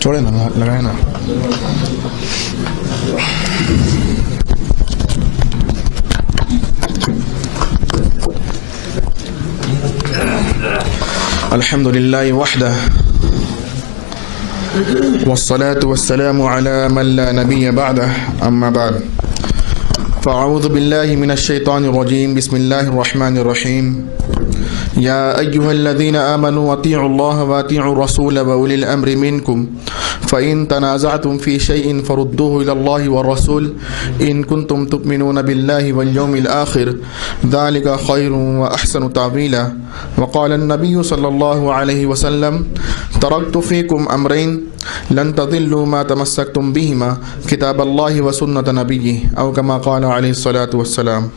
छोड़े ना, लगाए ना। अल्हम्दुलिल्लाहि वहदह वस्सलातु वस्सलामु अला मन ला नबिय्य बअदह, अम्मा बाद। फ़अऊज़ु बिल्लाहि मिनश शैतानिर रजीम, बिस्मिल्लाहिर रहमानिर रहीम। या अय्युहल्लज़ीना आमनू अतीउल्लाह व अतीउर रसूल व उलिल अम्रि मिनकुम फ़इन तनाज़अतुम फ़ी शैइन फ़रुद्दूहु इलल्लाहि व रसूल इन कुंतुम तु'मिनूना बिल्लाहि वल यौमिल आखिर ज़ालिका खैरुन व अहसनु तावीला। व क़ाला अन्नबिय्यु सल्लल्लाहु अलैहि वसल्लम तरक्तु फ़ीकुम अम्रैन लन तज़िल्लू मा तमस्सक्तुम बिहिमा किताबल्लाहि व सुन्नत नबिय्यिहि औ कमा क़ाला अलैहि सलातु वस्सलाम।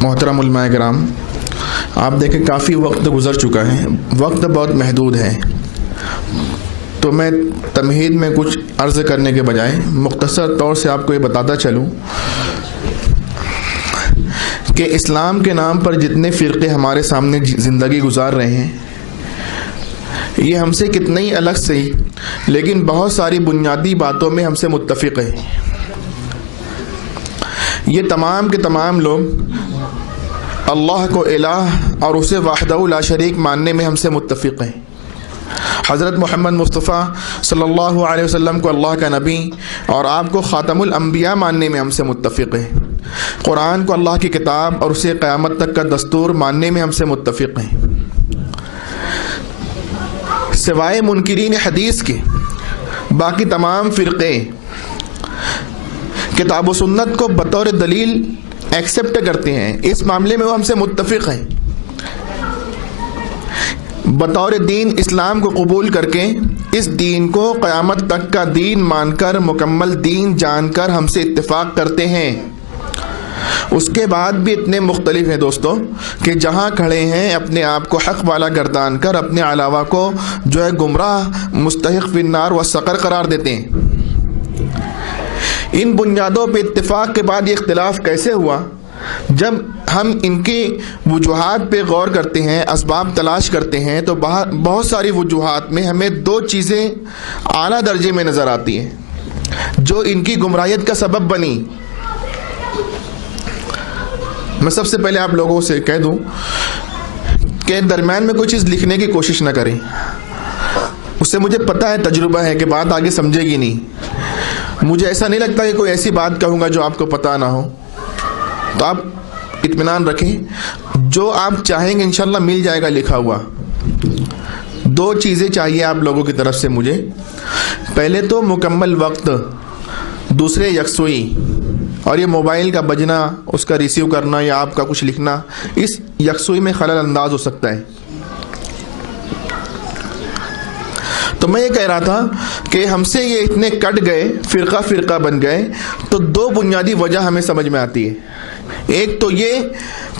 मोहतरम उलमा किराम, आप देखें काफ़ी वक्त गुज़र चुका है, वक्त बहुत महदूद है, तो मैं तमहीद में कुछ अर्ज़ करने के बजाय मुख्तसर तौर से आपको ये बताता चलूँ कि इस्लाम के नाम पर जितने फ़िरक़े हमारे सामने ज़िंदगी गुजार रहे हैं, ये हमसे कितने ही अलग से ही, लेकिन बहुत सारी बुनियादी बातों में हमसे मुत्तफ़िक़ है। ये तमाम के तमाम लोग अल्लाह को इलाह और उसे वाहदहु ला शरीक मानने में हमसे मुत्तफ़िक़ हैं। हज़रत मोहम्मद मुस्तफ़ा सल्लल्लाहु अलैहि वसल्लम को अल्लाह का नबी और आपको ख़ातमुल अंबिया मानने में हमसे मुत्तफ़िक़ हैं। कुरान को अल्लाह की किताब और उसे क़यामत तक का दस्तूर मानने में हमसे मुत्तफ़िक़ हैं। सिवाय मुनकिरीन हदीस के बाकी तमाम फ़िरक़े किताब व सुन्नत को बतौर दलील एक्सेप्ट करते हैं, इस मामले में वो हमसे मुत्तफ़िक़ हैं। बतौर दीन इस्लाम को कबूल करके इस दीन को क़यामत तक का दीन मानकर, मुकम्मल दीन जानकर हमसे इत्तिफ़ाक़ करते हैं। उसके बाद भी इतने मुख्तलिफ हैं दोस्तों कि जहाँ खड़े हैं अपने आप को हक़ वाला गर्दान कर अपने अलावा को जो है गुमराह, मुस्तहिक़ फिन्नार व सक़र करार देते हैं। इन बुनियादों पे इत्तिफ़ाक़ के बाद ये इख्तिलाफ़ कैसे हुआ? जब हम इनकी वजूहात पे गौर करते हैं, असबाब तलाश करते हैं, तो बहुत सारी वजूहात में हमें दो चीज़ें आला दर्जे में नज़र आती हैं जो इनकी गुमराहियत का सबब बनी। मैं सबसे पहले आप लोगों से कह दूं कि दरमियान में कोई चीज़ लिखने की कोशिश ना करें। उससे मुझे पता है, तजुर्बा है कि बात आगे समझेगी नहीं। मुझे ऐसा नहीं लगता कि कोई ऐसी बात कहूँगा जो आपको पता ना हो, तो आप इत्मीनान रखें, जो आप चाहेंगे इंशाल्लाह मिल जाएगा लिखा हुआ। दो चीज़ें चाहिए आप लोगों की तरफ से मुझे, पहले तो मुकम्मल वक्त, दूसरे यकसुई। और ये मोबाइल का बजना, उसका रिसीव करना या आपका कुछ लिखना, इस यकसुई में खलल अंदाज हो सकता है। तो मैं ये कह रहा था कि हमसे ये इतने कट गए, फ़िरका फ़िरका बन गए, तो दो बुनियादी वजह हमें समझ में आती है। एक तो ये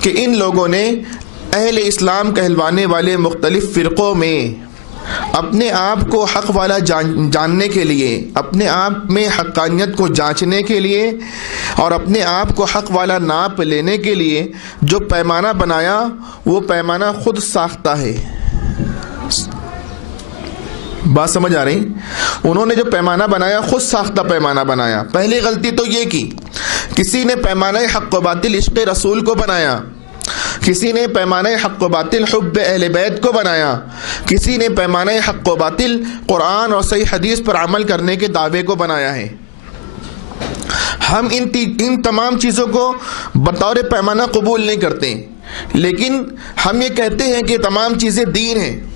कि इन लोगों ने अहले इस्लाम कहलवाने वाले मुख्तलिफ़ फ़िरक़ों में अपने आप को हक़ वाला जानने के लिए, अपने आप में हक़ानियत को जांचने के लिए और अपने आप को हक़ वाला नाप लेने के लिए जो पैमाना बनाया, वो पैमाना ख़ुद साख्ता है। बात समझ आ रही? उन्होंने जो पैमाना बनाया, खुद साख्ता पैमाना बनाया। पहली गलती तो ये की, किसी ने पैमाना हक़ व बातिल इश्क़ रसूल को बनाया, किसी ने पैमाना हक़ व बातिल हुब्ब अहले बैत को बनाया, किसी ने पैमाना हक़ व बातिल कुरान और सही हदीस पर अमल करने के दावे को बनाया है। हम इन तमाम चीज़ों को बतौर पैमाना कबूल नहीं करते, लेकिन हम ये कहते हैं कि तमाम चीज़ें दीन हैं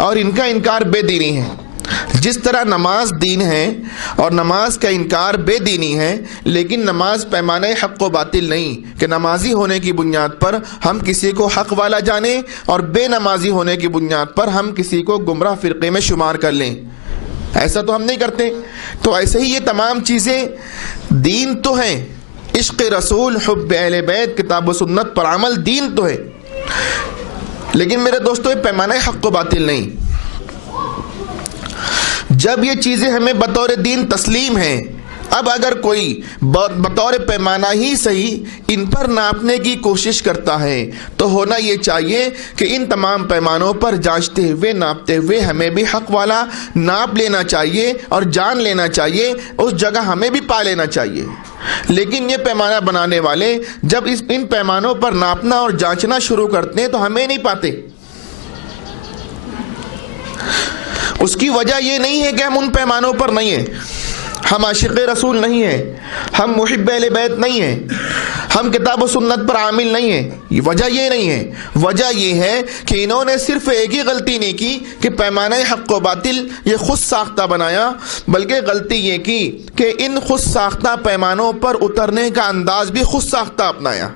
और इनका इनकार बेदीनी है। जिस तरह नमाज दीन है और नमाज का इनकार बेदीनी है, लेकिन नमाज पैमाने हक़ व बातिल नहीं कि नमाजी होने की बुनियाद पर हम किसी को हक़ वाला जाने और बेनमाजी होने की बुनियाद पर हम किसी को गुमराह फ़िरक़े में शुमार कर लें। ऐसा तो हम नहीं करते। तो ऐसे ही ये तमाम चीज़ें दीन तो हैं, इश्क़ रसूल, हुब्ब अहले बैत, किताब व सुन्नत पर अमल दीन तो है, लेकिन मेरे दोस्तों ये पैमाने हक़ व बातिल नहीं। जब ये चीज़ें हमें बतौर दीन तस्लीम हैं, अब अगर कोई बतौर पैमाना ही सही इन पर नापने की कोशिश करता है तो होना ये चाहिए कि इन तमाम पैमानों पर जांचते हुए नापते हुए हमें भी हक वाला नाप लेना चाहिए और जान लेना चाहिए, उस जगह हमें भी पा लेना चाहिए। लेकिन ये पैमाना बनाने वाले जब इन पैमानों पर नापना और जांचना शुरू करते हैं तो हमें नहीं पाते। उसकी वजह ये नहीं है कि हम उन पैमानों पर नहीं हैं, हम आशिक़ रसूल नहीं हैं, हम मुहिब्ब अहले बैत नहीं हैं, हम किताब व सुन्नत पर आमिल नहीं हैं। वजह ये नहीं है, वजह ये है कि इन्होंने सिर्फ एक ही गलती नहीं की कि पैमाना हक़ व बातिल ये खुद साख्ता बनाया, बल्कि गलती ये की कि इन खुद साख्ता पैमानों पर उतरने का अंदाज भी खुद साख्ता अपनाया।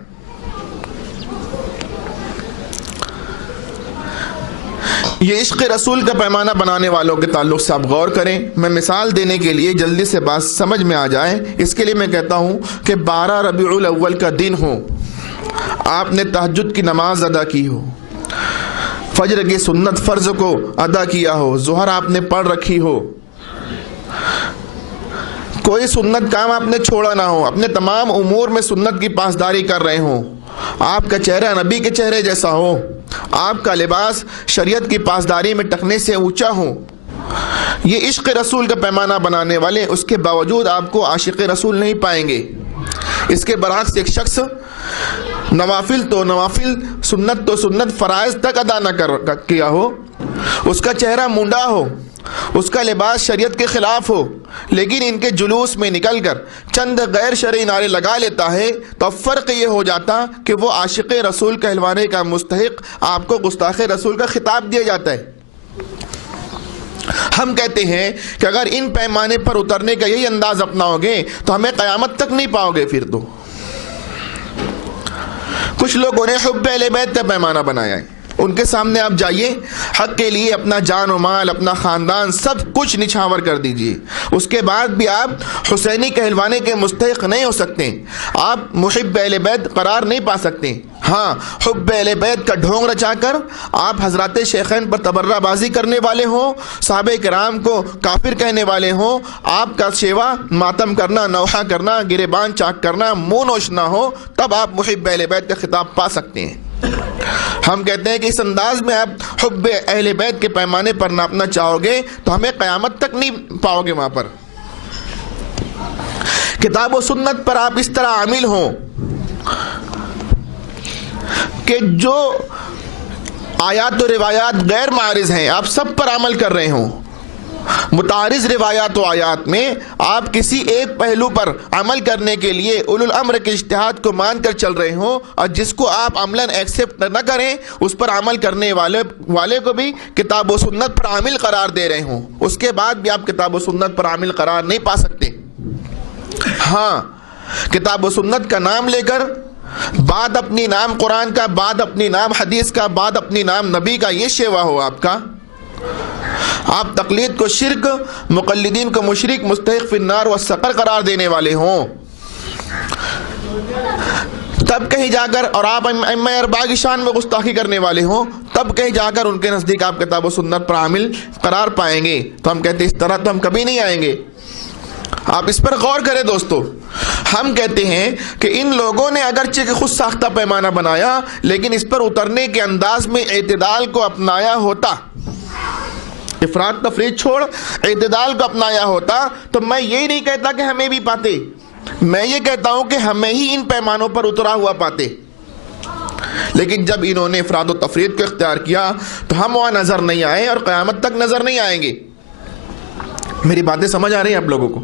ये इश्क़ रसूल का पैमाना बनाने वालों के ताल्लुक़ से आप गौर करें। मैं मिसाल देने के लिए जल्दी से बात समझ में आ जाए, इसके लिए मैं कहता हूँ कि 12 रबीउल अव्वल का दिन हो, आपने तहज्जुद की नमाज अदा की हो, फजर की सुन्नत फ़र्ज को अदा किया हो, ज़ुहर आपने पढ़ रखी हो, कोई सुन्नत काम आपने छोड़ा ना हो, अपने तमाम उमूर में सुन्नत की पासदारी कर रहे हो, आपका चेहरा नबी के चेहरे जैसा हो, आपका लिबास शरीयत की पासदारी में टकने से ऊंचा हो, ये इश्क़ रसूल का पैमाना बनाने वाले उसके बावजूद आपको आशिक़ रसूल नहीं पाएंगे। इसके बरअक्स एक शख्स नवाफिल तो नवाफिल, सुन्नत तो सुन्नत, फ़राइज़ तक अदा न किया हो, उसका चेहरा मुंडा हो, उसका लिबास शरीयत के ख़िलाफ़ हो, लेकिन इनके जुलूस में निकल कर चंद गैर शरई नारे लगा लेता है, तो अब फ़र्क ये हो जाता कि वो आशिक़ रसूल कहलवाने का मुस्तहिक़, आपको गुस्ताख़ रसूल का खिताब दिया जाता है। हम कहते हैं कि अगर इन पैमाने पर उतरने का यही अंदाज़ अपनाओगे तो हमें क़यामत तक नहीं पाओगे। फिर तो कुछ लोगों ने हुब्ब अहले बैत का पैमाना बनाया है, उनके सामने आप जाइए, हक़ के लिए अपना जान और माल, अपना ख़ानदान सब कुछ निछावर कर दीजिए, उसके बाद भी आप हुसैनी कहलवाने के मुस्तहिक़ नहीं हो सकते, आप मुहिब्ब अहले बैत करार नहीं पा सकते। हाँ, हुब्ब अहले बैत का ढोंग रचाकर आप हज़रात शेखैन पर तबर्राबाजी करने वाले हों, सहाबे किराम को काफिर कहने वाले हों, आपका सेवा मातम करना, नौहा करना, गिरेबान चाक करना, मुँह नोश ना हो, तब आप मुहिब्ब अहले बैत का खिताब पा सकते हैं। हम कहते हैं कि इस अंदाज में आप हुब्ब अहले बैत के पैमाने पर नापना चाहोगे तो हमें क़यामत तक नहीं पाओगे। वहां पर किताब और सुन्नत पर आप इस तरह आमिल हों कि जो आयात और रिवायात गैर मारिज हैं आप सब पर अमल कर रहे हों। मुतारिज रिवायात व आयात में आप किसी एक पहलू पर अमल करने के लिए उलुल अम्र के इज्तिहाद को मान कर चल रहे हों, और जिसको आप अमलन एक्सेप्ट न करें उस पर अमल करने वाले को भी किताब व सुन्नत पर आमिल करार दे रहे हों, उसके बाद भी आप किताब व सुन्नत पर आमिल करार नहीं पा सकते। हाँ, किताब व सुन्नत का नाम लेकर बाद अपनी नाम कुरान का, बाद अपनी नाम हदीस का, बाद अपनी नाम नबी का ये शेवा हो आपका, आप तकलीद को शिर्क, मुक़ल्लिदीन को मुशरिक, मुस्तहिक़ फिन्नार व सक़र करार देने वाले हों, तब कहीं जाकर, और आप अइम्मा अरबा की शान में गुस्ताखी करने वाले हों, तब कहीं जाकर उनके नज़दीक आप किताब व सुन्नत पर आमिल करार पाएंगे। तो हम कहते हैं इस तरह तो हम कभी नहीं आएंगे। आप इस पर गौर करें दोस्तों। हम कहते हैं कि इन लोगों ने अगरचे के खुद साख्ता पैमाना बनाया, लेकिन इस पर उतरने के अंदाज में एतदाल को अपनाया होता, इफरात तफरीद छोड़ एतदाल को अपनाया होता, तो मैं यही नहीं कहता कि हमें भी पाते, मैं ये कहता हूं कि हमें ही इन पैमानों पर उतरा हुआ पाते। लेकिन जब इन्होंने इफरात व तफरीद को इख्तियार किया तो हम वहां नजर नहीं आए और क़यामत तक नजर नहीं आएंगे। मेरी बातें समझ आ रही हैं आप लोगों को?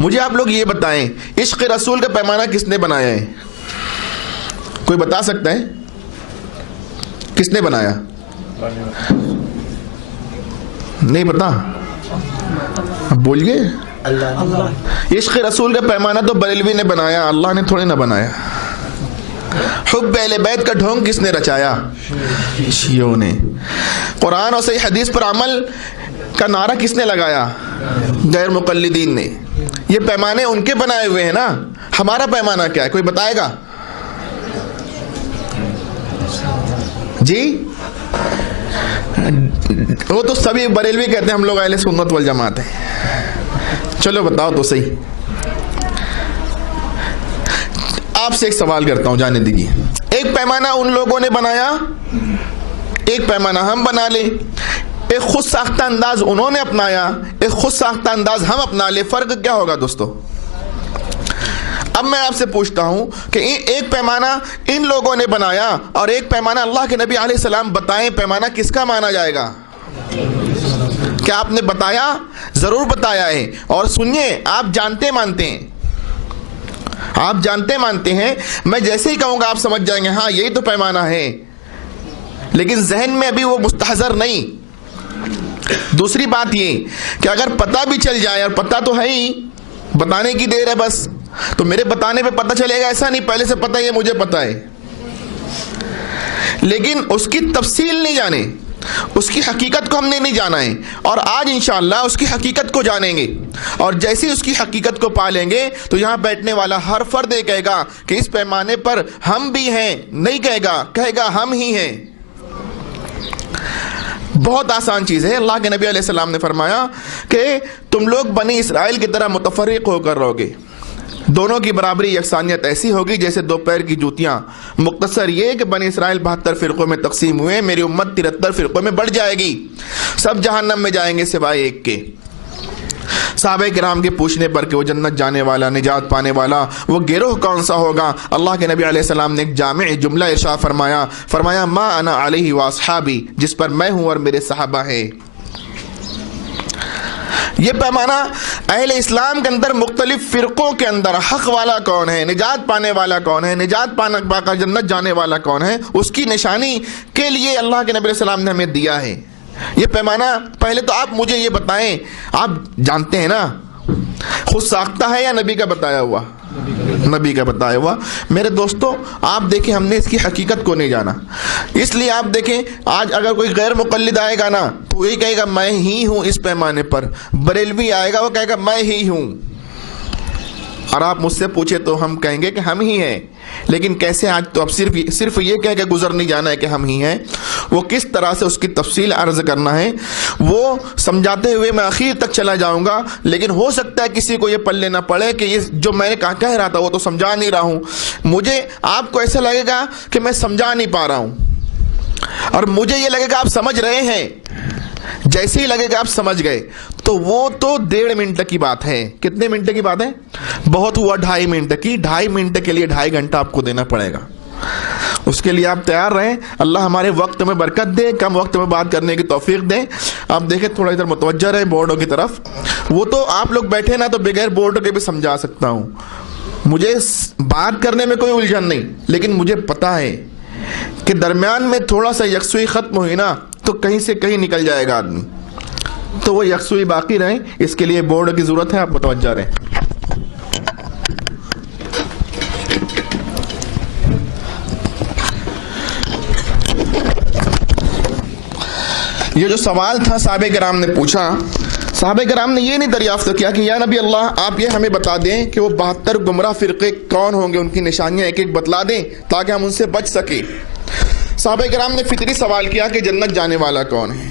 मुझे आप लोग ये बताएं, इश्क़ रसूल का पैमाना किसने बनाया है? कोई बता सकता है किसने बनाया? नहीं पता? बोलिए। इश्क़ रसूल का पैमाना तो बरेलवी ने बनाया, अल्लाह ने थोड़ी ना बनाया। हुब्ब अहले बैत का ढोंग किसने रचाया? शियों ने। कुरान और सही हदीस पर अमल का नारा किसने लगाया? गैर मुक़ल्लिदीन ने। ये पैमाने उनके बनाए हुए हैं ना, हमारा पैमाना क्या है? कोई बताएगा जी? वो तो सभी बरेलवी कहते हैं हम लोग अहले सुन्नत वल जमात हैं। चलो बताओ तो सही। आपसे एक सवाल करता हूं, जाने दीजिए। एक पैमाना उन लोगों ने बनाया, एक पैमाना हम बना ले। एक खुद साख्ता अंदाज उन्होंने अपनाया, एक खुद साख्ता अंदाज हम अपना ले। फर्क क्या होगा दोस्तों? अब मैं आपसे पूछता हूं कि एक पैमाना इन लोगों ने बनाया और एक पैमाना अल्लाह के नबी अलैहिस्सलाम बताएं, पैमाना किसका माना जाएगा? क्या आपने बताया? जरूर बताया है। और सुनिए, आप जानते मानते हैं, आप जानते मानते हैं। मैं जैसे ही कहूंगा आप समझ जाएंगे हाँ यही तो पैमाना है, लेकिन जहन में अभी वो मुस्तहज़र नहीं। दूसरी बात ये कि अगर पता भी चल जाए, और पता तो है ही, बताने की देर है बस, तो मेरे बताने पे पता चलेगा ऐसा नहीं पहले से पता है, मुझे पता है, लेकिन उसकी तफसील नहीं जाने, उसकी हकीकत को हमने नहीं जाना है। और आज इंशाअल्लाह उसकी हकीकत को जानेंगे, और जैसे ही उसकी हकीकत को पा लेंगे तो यहाँ बैठने वाला हर फर्द ये कहेगा कि इस पैमाने पर हम भी हैं, नहीं कहेगा, कहेगा हम ही हैं। बहुत आसान चीज़ है। अल्लाह के नबी अलैहिस्सलाम ने फरमाया कि तुम लोग बनी इसराइल की तरह मुतफर्रिक होकर रहोगे, दोनों की बराबरी यकसानियत ऐसी होगी जैसे दो पैर की जूतियां। मुख्तसर ये कि बनी इसराइल 72 फ़िरक़ों में तकसीम हुए, मेरी उम्मत 73 फ़िरक़ों में बढ़ जाएगी, सब जहन्नम में जाएंगे सिवाय एक के। सहाबा किराम के पूछने पर कि वो जन्नत जाने वाला, निजात पाने वाला वो गिरोह कौन सा होगा, अल्लाह के नबी अलैहिस्सलाम ने एक जामे जुमला इरशाद फरमाया, फरमाया मा अना अलैहि व अस्हाबी, जिस पर मैं हूँ और मेरे सहाबा है। ये पैमाना अहले इस्लाम के अंदर मुख्तलिफ फ़िरक़ों के अंदर हक़ वाला कौन है, निजात पाने वाला कौन है, निजात पाकर जन्नत जाने वाला कौन है, उसकी निशानी के लिए अल्लाह के नबी अलैहि सलाम ने हमें दिया है ये पैमाना। पहले तो आप मुझे ये बताएं, आप जानते हैं ना खुद साख्ता है या नबी का बताया हुआ? नबी का बताया हुआ। मेरे दोस्तों आप देखें, हमने इसकी हकीकत को नहीं जाना, इसलिए आप देखें आज अगर कोई गैर मुक़ल्लिद आएगा ना तो यही कहेगा मैं ही हूँ इस पैमाने पर। बरेलवी आएगा वो कहेगा मैं ही हूँ, और आप मुझसे पूछे तो हम कहेंगे कि हम ही हैं। लेकिन कैसे? आज तो अब सिर्फ ये कह के गुजर नहीं जाना है कि हम ही हैं, वो किस तरह से उसकी तफसील अर्ज करना है वो समझाते हुए मैं आखिर तक चला जाऊंगा। लेकिन हो सकता है किसी को ये पल्ले ना पड़े कि ये जो मैंने कह रहा था वो तो समझा नहीं रहा हूँ, मुझे आपको ऐसा लगेगा कि मैं समझा नहीं पा रहा हूँ, और मुझे ये लगेगा आप समझ रहे हैं। जैसे ही लगेगा आप समझ गए तो वो तो 1.5 मिनट की बात है। कितने मिनट की बात है? बहुत हुआ 2.5 मिनट की। 2.5 मिनट के लिए 2.5 घंटा आपको देना पड़ेगा, उसके लिए आप तैयार रहें। अल्लाह हमारे वक्त में बरकत दे, कम वक्त में बात करने की तौफीक दे। आप देखें थोड़ा इधर मुतवज्जह रहे बोर्डों की तरफ, वो तो आप लोग बैठे ना तो बगैर बोर्डों के भी समझा सकता हूँ। मुझे बात करने में कोई उलझन नहीं, लेकिन मुझे पता है कि दरमियान में थोड़ा सा यकसुई ख़त्म हुई ना तो कहीं से कहीं निकल जाएगा आदमी, तो वो यकसुई बाकी रहे, इसके लिए बोर्ड की ज़रूरत है। आप मुतवज्जा रहें। ये जो सवाल था साहबे किराम ने पूछा, साहबे किराम ने ये नहीं दरियाफ्त किया कि या नबी अल्लाह आप ये हमें बता दें कि वो 72 गुमराह फ़िरक़े कौन होंगे, उनकी निशानियाँ एक एक बतला दें ताकि हम उनसे बच सके। साहबे किराम ने फितरी सवाल किया कि जन्नत जाने वाला कौन है,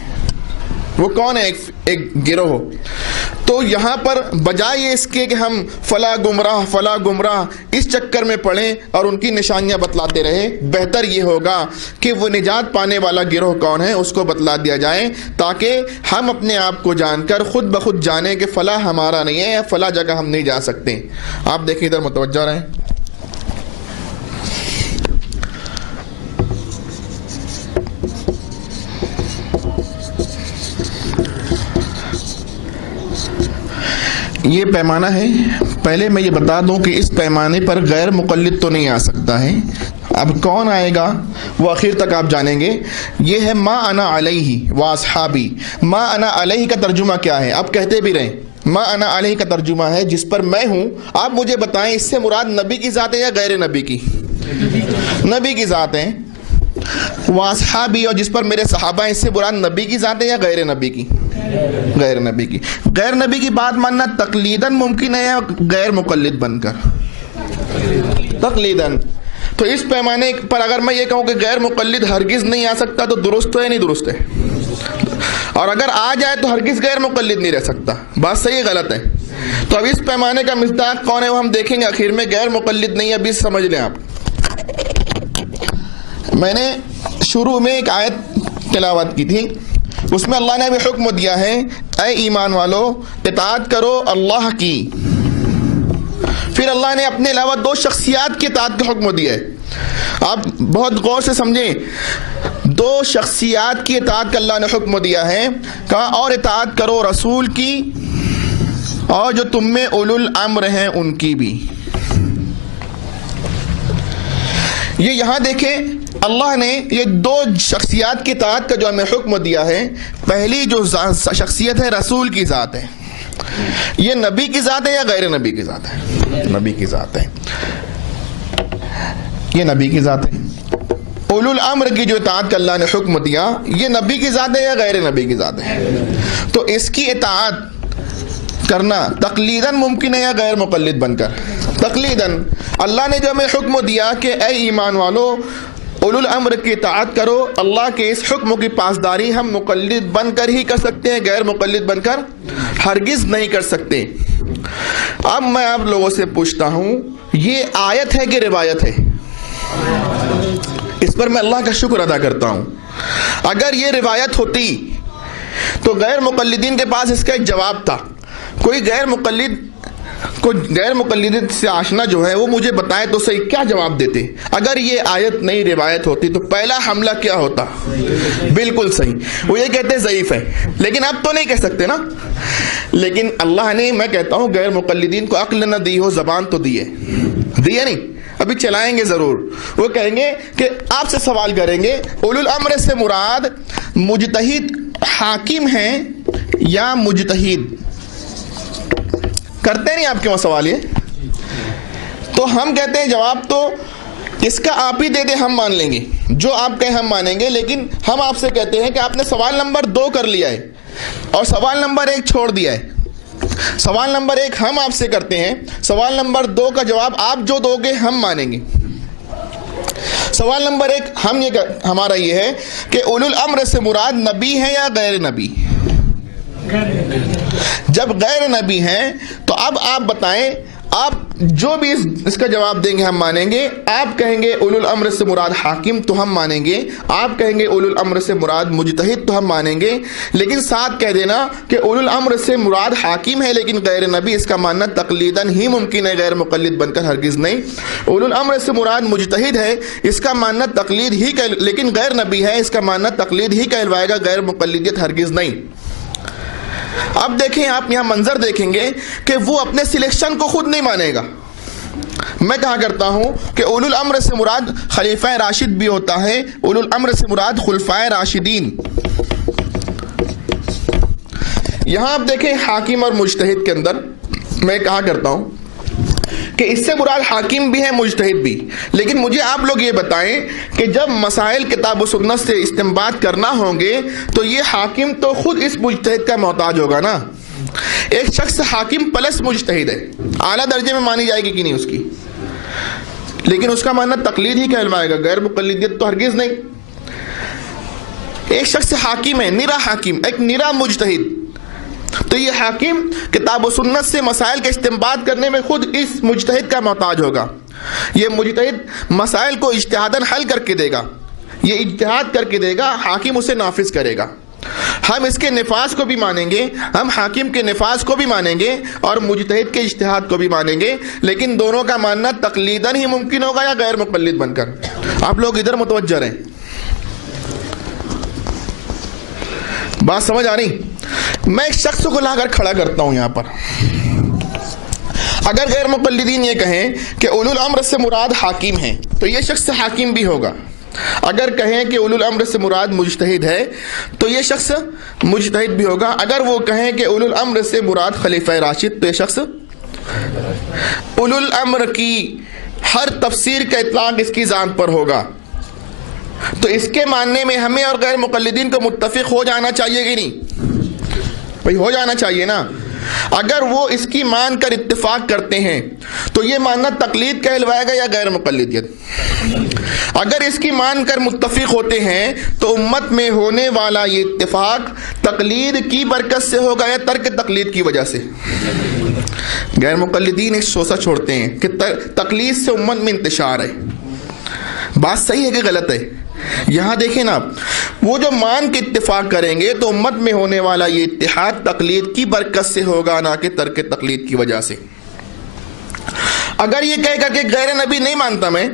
वो कौन है? एक गिरोह। तो यहाँ पर बजाय इसके कि हम फला गुमराह इस चक्कर में पड़ें और उनकी निशानियाँ बतलाते रहे, बेहतर ये होगा कि वो निजात पाने वाला गिरोह कौन है उसको बतला दिया जाए, ताकि हम अपने आप को जानकर खुद ब खुद जाने कि फला हमारा नहीं है या फला जगह हम नहीं जा सकते। आप देखिए इधर मुतवज्जा रहें। ये पैमाना है। पहले मैं ये बता दूं कि इस पैमाने पर गैर मुक़ल्लिद तो नहीं आ सकता है। अब कौन आएगा वो आखिर तक आप जानेंगे। ये है मा अना अलैहि व अस्हाबी। मा अना अलैहि का तर्जुमा क्या है? आप कहते भी रहें, मा अना अलैहि का तर्जुमा है जिस पर मैं हूँ। आप मुझे बताएं इससे मुराद नबी की ज़ात है या गैर नबी की? नबी की ज़ात है। व अस्हाबी, और जिस पर मेरे सहाबा हैं, इससे मुराद नबी की ज़ात है या गैर नबी की? गैर नबी की। गैर नबी की बात मानना तकलीदन मुमकिन है या गैर मुक़ल्लिद बनकर? तकलीदन। तो इस पैमाने पर अगर मैं ये कहूँ कि गैर मुक़ल्लिद हरगिज़ नहीं आ सकता तो दुरुस्त है नहीं दुरुस्त है? और अगर आ जाए तो हरगिज़ गैर मुक़ल्लिद नहीं रह सकता। बात सही है गलत है? तो अब इस पैमाने का मिस्दाक कौन है वो हम देखेंगे आखिर में, गैर मुक़ल्लिद नहीं, अभी समझ लें आप। मैंने शुरू में एक आयत तिलावत की थी, उसमें अल्लाह ने भी हुक्म दिया है, ऐ ईमान वालो इताअत करो अल्लाह की। फिर अल्लाह ने अपने अलावा दो शख्सियात की इताअत का हुक्म दिया है। आप बहुत गौर से समझें, दो शख्सियात की इताअत का अल्लाह ने हुक्म दिया है, कहा और इताअत करो रसूल की और जो तुम में उलुल अम्र हैं उनकी भी। ये यहाँ देखें, अल्लाह ने ये दो शख्सियात की इताअत का जो हमें हुक्म दिया है, पहली जो शख्सियत है रसूल की ज़ात है। ये नबी की ज़ात है या गैर नबी की ज़ात है? नबी की ज़ात है। ये नबी की ज़ात है। उलुल अम्र की जो इताअत का अल्लाह ने हुक्म दिया, ये नबी की ज़ात है या गैर नबी की ज़ात है? तो इसकी इताअत करना तकलीदन मुमकिन है या गैर मुक़ल्लिद बनकर? तकलीदन। अल्लाह ने जो हमें हुक्म दिया कि ऐ ईमान वालो उलुल अम्र की इताअत करो, अल्लाह के इस हुक्म की पासदारी हम मुक़ल्लिद बनकर ही कर सकते हैं, गैर मुक़ल्लिद बनकर हरगिज़ नहीं कर सकते। अब मैं आप लोगों से पूछता हूँ, ये आयत है कि रिवायत है? इस पर मैं अल्लाह का शुक्र अदा करता हूँ। अगर ये रिवायत होती तो गैर मुक़ल्लिदीन के पास इसका एक जवाब था। कोई गैर मुक़ल्लिद से आशना जो है वो मुझे बताए तो सही, क्या जवाब देते? अगर ये आयत नहीं रिवायत होती तो पहला हमला क्या होता? बिल्कुल सही, वो ये कहते ज़ईफ़ है। लेकिन अब तो नहीं कह सकते ना। लेकिन अल्लाह ने, मैं कहता हूँ, गैर मुक़ल्लिदीन को अक्ल न दी हो, ज़बान तो दी है नहीं? अभी चलाएंगे ज़रूर। वो कहेंगे कि आपसे सवाल करेंगे, उलुल अम्र से मुराद मुजतहिद हाकिम हैं या मुजतहिद? करते नहीं आपके वहाँ सवाल ये? तो हम कहते हैं जवाब तो इसका आप ही दे दे, हम मान लेंगे। जो आप कहें हम मानेंगे, लेकिन हम आपसे कहते हैं कि आपने सवाल नंबर 2 कर लिया है और सवाल नंबर 1 छोड़ दिया है। सवाल नंबर 1 हम आपसे करते हैं, सवाल नंबर 2 का जवाब आप जो दोगे हम मानेंगे। सवाल नंबर 1 हमारा ये है कि उलुल अम्र से मुराद नबी है या गैर नबी? जब गैर नबी हैं तो अब आप बताएं, आप जो भी इसका जवाब देंगे हम मानेंगे। आप कहेंगे उलुल अम्र से मुराद हाकिम तो हम मानेंगे, आप कहेंगे उलुल अम्र से मुराद मुजतहिद तो हम मानेंगे। लेकिन साथ कह देना कि उलुल अम्र से मुराद हाकिम है लेकिन गैर नबी, इसका मानना तकलीदन ही मुमकिन है, गैर मुक़ल्लिद बनकर हरगिज़ नहीं। उलुल अम्र से मुराद मुजतहिद है, इसका मानना तकलीद ही, लेकिन गैर नबी है, इसका मानना तकलीद ही कहलवाएगा, गैर मुक़ल्लिदियत हरगिज़ नहीं। अब देखें, आप यहां मंजर देखेंगे कि वो अपने सिलेक्शन को खुद नहीं मानेगा। मैं कहा करता हूं कि उलुल अम्र से मुराद खलीफा राशिद भी होता है, उलुल अम्र से मुराद खुलफाए राशिदीन। यहां आप देखें हाकिम और मुजतहिद के अंदर मैं कहा करता हूं कि इससे मुराद हाकिम भी है मुजतहिद भी। लेकिन मुझे आप लोग ये बताएं कि जब मसाइल किताब व सुन्नत से इस्तिंबात करना होंगे तो ये हाकिम तो खुद इस मुजतहिद का मोहताज होगा ना। एक शख्स हाकिम प्लस मुजतहिद है, आला दर्जे में मानी जाएगी कि नहीं उसकी, लेकिन उसका मानना तकलीद ही कहलवाएगा, गैर मुक़ल्लिदियत तो हरगिज़ नहीं। एक शख्स हाकिम है, निरा हाकिम, एक निरा मुजतहिद, तो ये हाकिम किताब व सुन्नत से मसाइल का इस्तिंबात करने में खुद इस मुजतहिद का मोहताज होगा। ये मुजतहिद मसाइल को इज्तिहादन हल करके देगा, ये इज्तिहाद करके देगा, हाकिम उसे नाफिज करेगा। हम इसके निफाज को भी मानेंगे, हम हाकिम के निफाज को भी मानेंगे और मुजतहिद के इज्तिहाद को भी मानेंगे, लेकिन दोनों का मानना तकलीदन ही मुमकिन होगा या गैर मुक़ल्लिद बनकर। आप लोग इधर मुतवज्जह रहें, बात समझ आ रही? मैं एक शख्स को लाकर खड़ा करता हूं यहां पर। अगर गैर मुक़ल्लिदीन ये कहें कि उलुल अम्र से मुराद हाकिम है तो ये शख्स हाकिम भी होगा। अगर कहें कि उलुल अम्र से मुराद मुजतहिद है तो ये शख्स मुजतहिद भी होगा। अगर वो कहें कि उलुल अम्र से मुराद खलीफा राशिद तो ये शख्स, उलुल अम्र की हर तफसीर का इतलाक इसकी जान पर होगा। तो इसके मानने में हमें और गैर मुक़ल्लिदीन को मुत्तफ़िक़ हो जाना चाहिए कि नहीं भाई? हो जाना चाहिए ना। अगर वो इसकी मान कर इत्तिफाक करते हैं तो ये मानना तकलीद कहलवाएगा या गैर मुक़ल्लिदियत? अगर इसकी मान कर मुत्तफ़िक़ होते हैं तो उम्मत में होने वाला ये इत्तिफाक तकलीद की बरकत से होगा या तर्क तकलीद की वजह से? गैर मुक़ल्लिदीन एक सोचा छोड़ते हैं कि तकलीद से उम्मत में इंतशार है। बात सही है कि गलत है? यहाँ देखें ना, वो जो मान के इत्तेफाक करेंगे तो उम्मत में होने वाला ये इत्तेहाद तकलीद की बरकत से होगा, ना कि तर्क तकलीद की वजह से। अगर ये कह करके गैर नबी नहीं मानता मैं,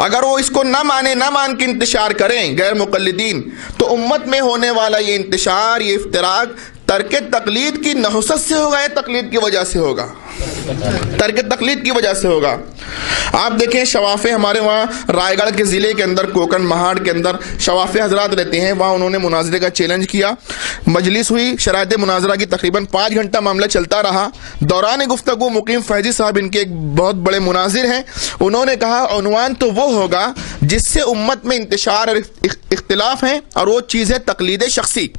अगर वो इसको ना माने, ना मान के इंतशार करें गैर मुक़ल्लिदीन, तो उम्मत में होने वाला ये इंतशार, ये इफ्तिराक तर्क तकलीद की नहुसत से होगा या तकलीद की वजह से होगा? तर्क तकलीद की वजह से होगा। आप देखें शवाफे हमारे वहाँ रायगढ़ के ज़िले के अंदर, कोकन महाड़ के अंदर शवाफे हजरात रहते हैं, वहाँ उन्होंने मुनाजरे का चैलेंज किया। मजलिस हुई, शरायत मुनाजरा की तकरीबन 5 घंटा मामला चलता रहा। दौरान गुफ्तगू मुकीम फैजी साहब, इनके एक बहुत बड़े मुनाजिर हैं, उन्होंने कहा उन्वान तो वो होगा जिससे उम्मत में इंतशार और इख्तिलाफ है, और वो चीज़ है तकलीद शख्सी।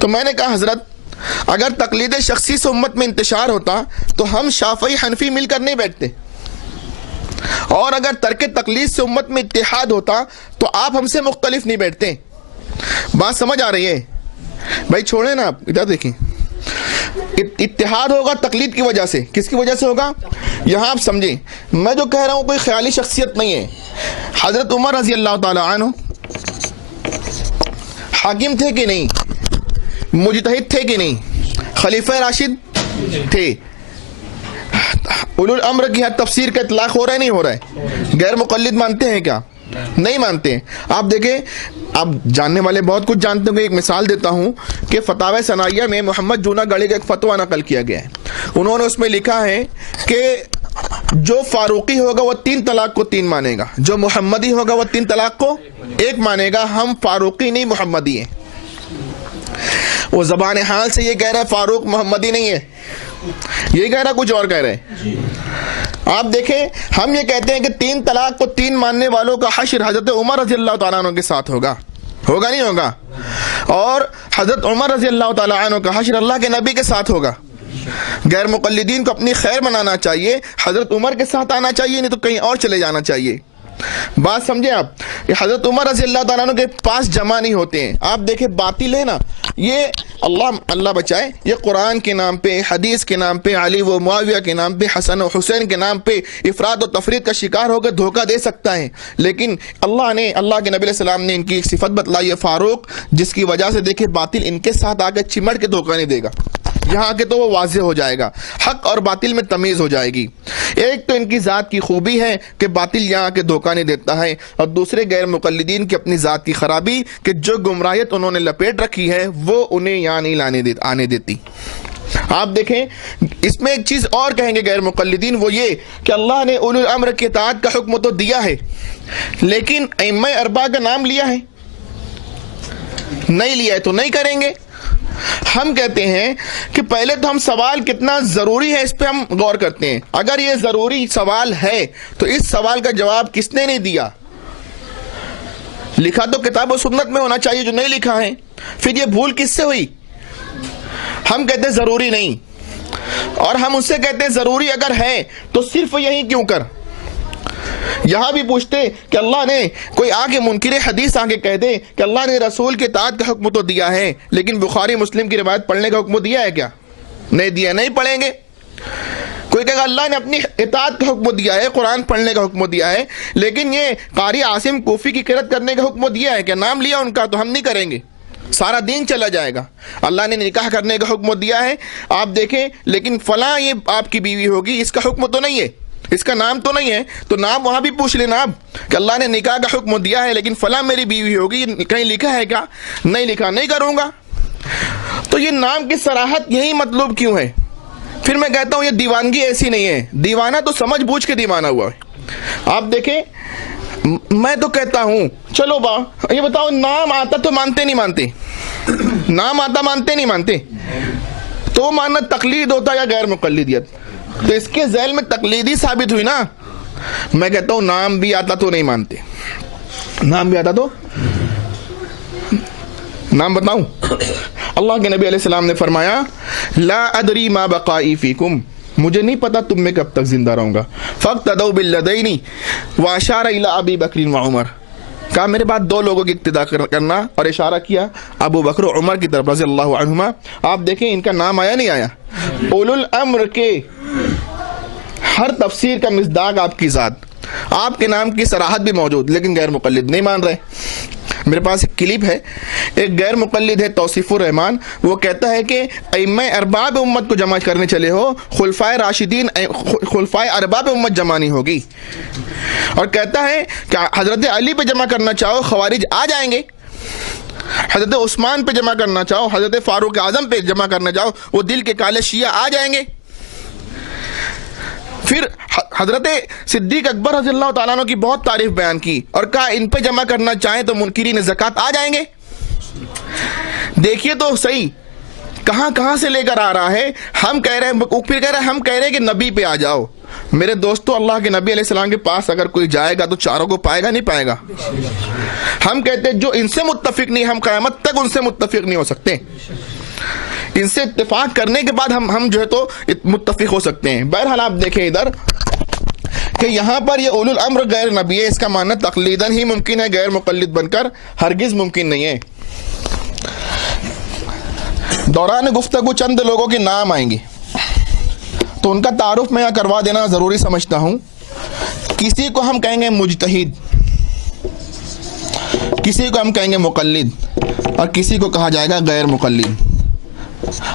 तो मैंने कहा हजरत, अगर तकलीद शख्सी से उम्मत में इंतशार होता तो हम शाफई हनफी मिलकर नहीं बैठते, और अगर तर्क तकलीद से उम्मत में इत्तेहाद होता तो आप हमसे मुख्तलिफ नहीं बैठते। बात समझ आ रही है भाई? छोड़े ना आप, इधर देखें। इत्तेहाद होगा तकलीद की वजह से। किसकी वजह से होगा? यहाँ आप समझें, मैं जो कह रहा हूँ कोई ख्याली शख्सियत नहीं है। हजरत उमर रजी अल्लाह ताला अन्हु हाकिम थे कि नहीं? मुजतहिद थे कि नहीं? खलीफा राशिद थे। उलुल अम्र की हर तफसीर का इतलाक हो रहा है, नहीं हो रहा है? गैर मुक़ल्लिद मानते हैं क्या? नहीं मानते हैं। आप देखें, आप जानने वाले बहुत कुछ जानते होंगे। एक मिसाल देता हूँ कि फतावा सनाइया में मोहम्मद जूनागढ़ी का एक फतवा नकल किया गया है। उन्होंने उसमें लिखा है कि जो फारूकी होगा वह 3 तलाक को 3 मानेगा, जो मोहम्मदी होगा वह 3 तलाक को 1 मानेगा। हम फारूकी नहीं मोहम्मदी हैं। वो ज़बान हाल से ये कह रहा है फारूक मोहम्मदी नहीं है, ये कह रहा कुछ और कह रहे हैं। आप देखें, हम ये कहते हैं कि 3 तलाक को 3 मानने वालों का हश्र हजरत उमर रज़ी अल्लाह तआला अन्हु के साथ होगा। होगा नहीं होगा? और हजरत उमर रज़ी अल्लाह तआला अन्हु का हश्र अल्लाह के नबी के साथ होगा। गैर मुक़ल्लिदीन को अपनी खैर मनाना चाहिए, हजरत उमर के साथ आना चाहिए, नहीं तो कहीं और चले जाना चाहिए। बात समझे आप? ये हजरत उमर रज़ी अल्लाह तआला अन्हु के पास जमा नहीं होते हैं। आप देखें, बातिल है ना ये, अल्लाह बचाए, ये कुरान के नाम पे, हदीस के नाम पे, अली व मुआविया के नाम पे, हसन और हुसैन के नाम पे इफराद और तफरीद का शिकार होकर धोखा दे सकता है। लेकिन अल्लाह के नबी अलैहि सलाम ने इनकी एक सिफत बतलाई है फारूक, जिसकी वजह से देखे बातिल इनके साथ आकर चिमट के धोखा नहीं देगा। यहाँ आके तो वो वाज़ेह हो जाएगा, हक और बातिल में तमीज़ हो जाएगी। एक तो इनकी ज़ात की खूबी है कि बातिल यहाँ आके धोखा नहीं देता है, और दूसरे गैर मुक़ल्लिदीन की अपनी ज़ात की ख़राबी कि जो गुमराहियत उन्होंने लपेट रखी है वो उन्हें यहाँ नहीं आने देती। आप देखें, इसमें एक चीज़ और कहेंगे गैर मुक़ल्लिदीन, वो ये कि अल्लाह ने उलुल अम्र के इताअत का हुक्म तो दिया है, लेकिन अइम्मा अरबा का नाम लिया है? नहीं लिया है तो नहीं करेंगे। हम कहते हैं कि पहले तो हम सवाल कितना ज़रूरी है इस पे हम गौर करते हैं। अगर ये ज़रूरी सवाल है तो इस सवाल का जवाब किसने नहीं दिया? लिखा तो किताब और सुन्नत में होना चाहिए, जो नहीं लिखा है। फिर ये भूल किससे हुई? हम कहते हैं ज़रूरी नहीं, और हम उससे कहते हैं ज़रूरी अगर है तो सिर्फ यही क्यों कर। यहाँ भी पूछते कि अल्लाह ने, कोई आके मुनकिर हदीस आके कह दे कि अल्लाह ने रसूल के इताअत का हुक्म तो दिया है, लेकिन बुखारी मुस्लिम की रिवायत पढ़ने का हुक्म दिया है क्या? नहीं दिया, नहीं पढ़ेंगे। कोई कहेगा अल्लाह ने अपनी इताअत का हुक्म दिया है, कुरान पढ़ने का हुक्म दिया है, लेकिन ये कारी आसिम कोफी की किरत करने का हुक्म दिया है क्या? नाम लिया उनका तो हम नहीं करेंगे, सारा दिन चला जाएगा। अल्लाह ने निकाह करने का हुक्म दिया है, आप देखें, लेकिन फलां ये आपकी बीवी होगी, इसका हुक्म तो नहीं है, इसका नाम तो नहीं है, तो नाम वहाँ भी पूछ लेना आप कि अल्लाह ने निकाह का हुक्म दिया है लेकिन फलां मेरी बीवी होगी, कहीं लिखा है क्या? नहीं लिखा, नहीं करूँगा। तो ये नाम की सराहत यही मतलब क्यों है? फिर मैं कहता हूँ ये दीवानगी ऐसी नहीं है, दीवाना तो समझ बूझ के दीवाना हुआ है। आप देखें, मैं तो कहता हूँ चलो ये बताओ, नाम आता तो मानते नहीं मानते? नाम आता मानते नहीं मानते? तो मानना तकलीद होता या गैर मुक़ल्लिदियत? तो इसके ज़ैल में तकलीदी साबित हुई ना। मैं कहता हूँ नाम भी आता तो नहीं मानते। नाम भी आता तो, नाम बताऊं? अल्लाह के नबी अलैहिस्सलाम ने फरमाया, ला अदरी मा बक़ाई फ़ीकुम, मुझे नहीं पता तुम में कब तक जिंदा रहूंगा। फ़क़्तदौ बिल्लदैनी व अशारा इला अबी बकर व उमर, कहा मेरे बाद 2 लोगों की इक्तिदा करना, और इशारा किया अबू बकर और उमर की तरफ रज़ियल्लाहु अन्हुमा। आप देखें इनका नाम आया नहीं आया? उलुल अम्र के हर तफसीर का मिसदाक आपकी ज़ात, आपके नाम की सराहत भी मौजूद, लेकिन गैर मुक़ल्लिद नहीं मान रहे। मेरे पास एक क्लिप है, एक गैर मुक़ल्लिद है तौसीफ़ुर रहमान, वो कहता है कि अइम्मा अरबाब उम्मत को जमा करने चले हो, खुलफाए राशिदीन खुलफाए अरबाब उम्मत जमा नहीं होगी। और कहता है कि हज़रत अली पे जमा करना चाहो ख़वारिज आ जाएंगे, हज़रत उस्मान पे जमा करना चाहो, हज़रत फ़ारूक आज़म पे जमा करना चाहो, वो दिल के काले शिया आ जाएंगे। फिर हज़रत सिद्दीक़ अकबर रज़ियल्लाहु ताला अन्हु की बहुत तारीफ बयान की और कहा इन पे जमा करना चाहें तो मुनकिरीन ज़कात आ जाएंगे। देखिए तो सही कहाँ से लेकर आ रहा है। हम कह रहे हैं, फिर कह रहे हैं, हम कह रहे हैं कि नबी पे आ जाओ। मेरे दोस्तों, अल्लाह के नबी अलैहिस्सलाम के पास अगर कोई जाएगा तो चारों को पाएगा नहीं पाएगा। हम कहते हैं जो इनसे मुत्तफिक नहीं, हम क़यामत तक उनसे मुत्तफिक नहीं हो सकते। इनसे इत्तेफाक करने के बाद हम जो है तो मुत्तफिक हो सकते हैं। बहरहाल आप देखें इधर कि यहाँ पर ये उलुल अम्र गैर नबी है, इसका मानना तक़लीदन ही मुमकिन है, गैर मुक़ल्लिद बनकर हरगिज़ मुमकिन नहीं है। दौरान गुफ्तगू चंद लोगों के नाम आएंगे तो उनका तारुफ मैं यहाँ करवा देना ज़रूरी समझता हूँ। किसी को हम कहेंगे मुजतहिद, किसी को हम कहेंगे मुक़ल्लिद और किसी को कहा जाएगा गैर मुक़ल्लिद।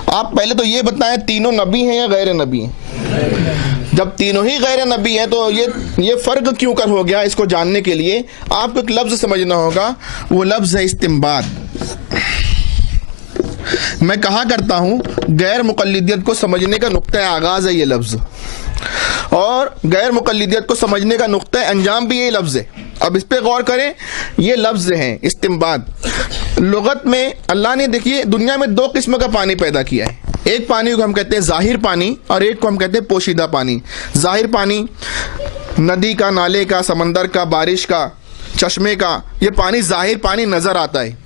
आप पहले तो ये बताएं तीनों नबी हैं या गैर नबी हैं? जब तीनों ही गैर नबी हैं तो ये फ़र्क क्यों कर हो गया? इसको जानने के लिए आपको एक लफ्ज़ समझना होगा, वो लफ्ज़ है इस्तिंबात। मैं कहा करता हूँ गैर मुक़ल्लिदियत को समझने का नुक्ता आगाज़ है ये लफ्ज़, और गैर मुक़ल्लिदियत को समझने का नुक्ता अंजाम भी ये लफ्ज़ है। अब इस पे गौर करें, ये लफ्ज़ हैं इस्तिंबात। लुगत में अल्लाह ने देखिए दुनिया में दो किस्म का पानी पैदा किया है। एक पानी को हम कहते हैं ज़ाहिर पानी और एक को हम कहते हैं पोशीदा पानी। ज़ाहिर पानी नदी का, नाले का, समंदर का, बारिश का, चश्मे का, ये पानी ज़ाहिर पानी नज़र आता है।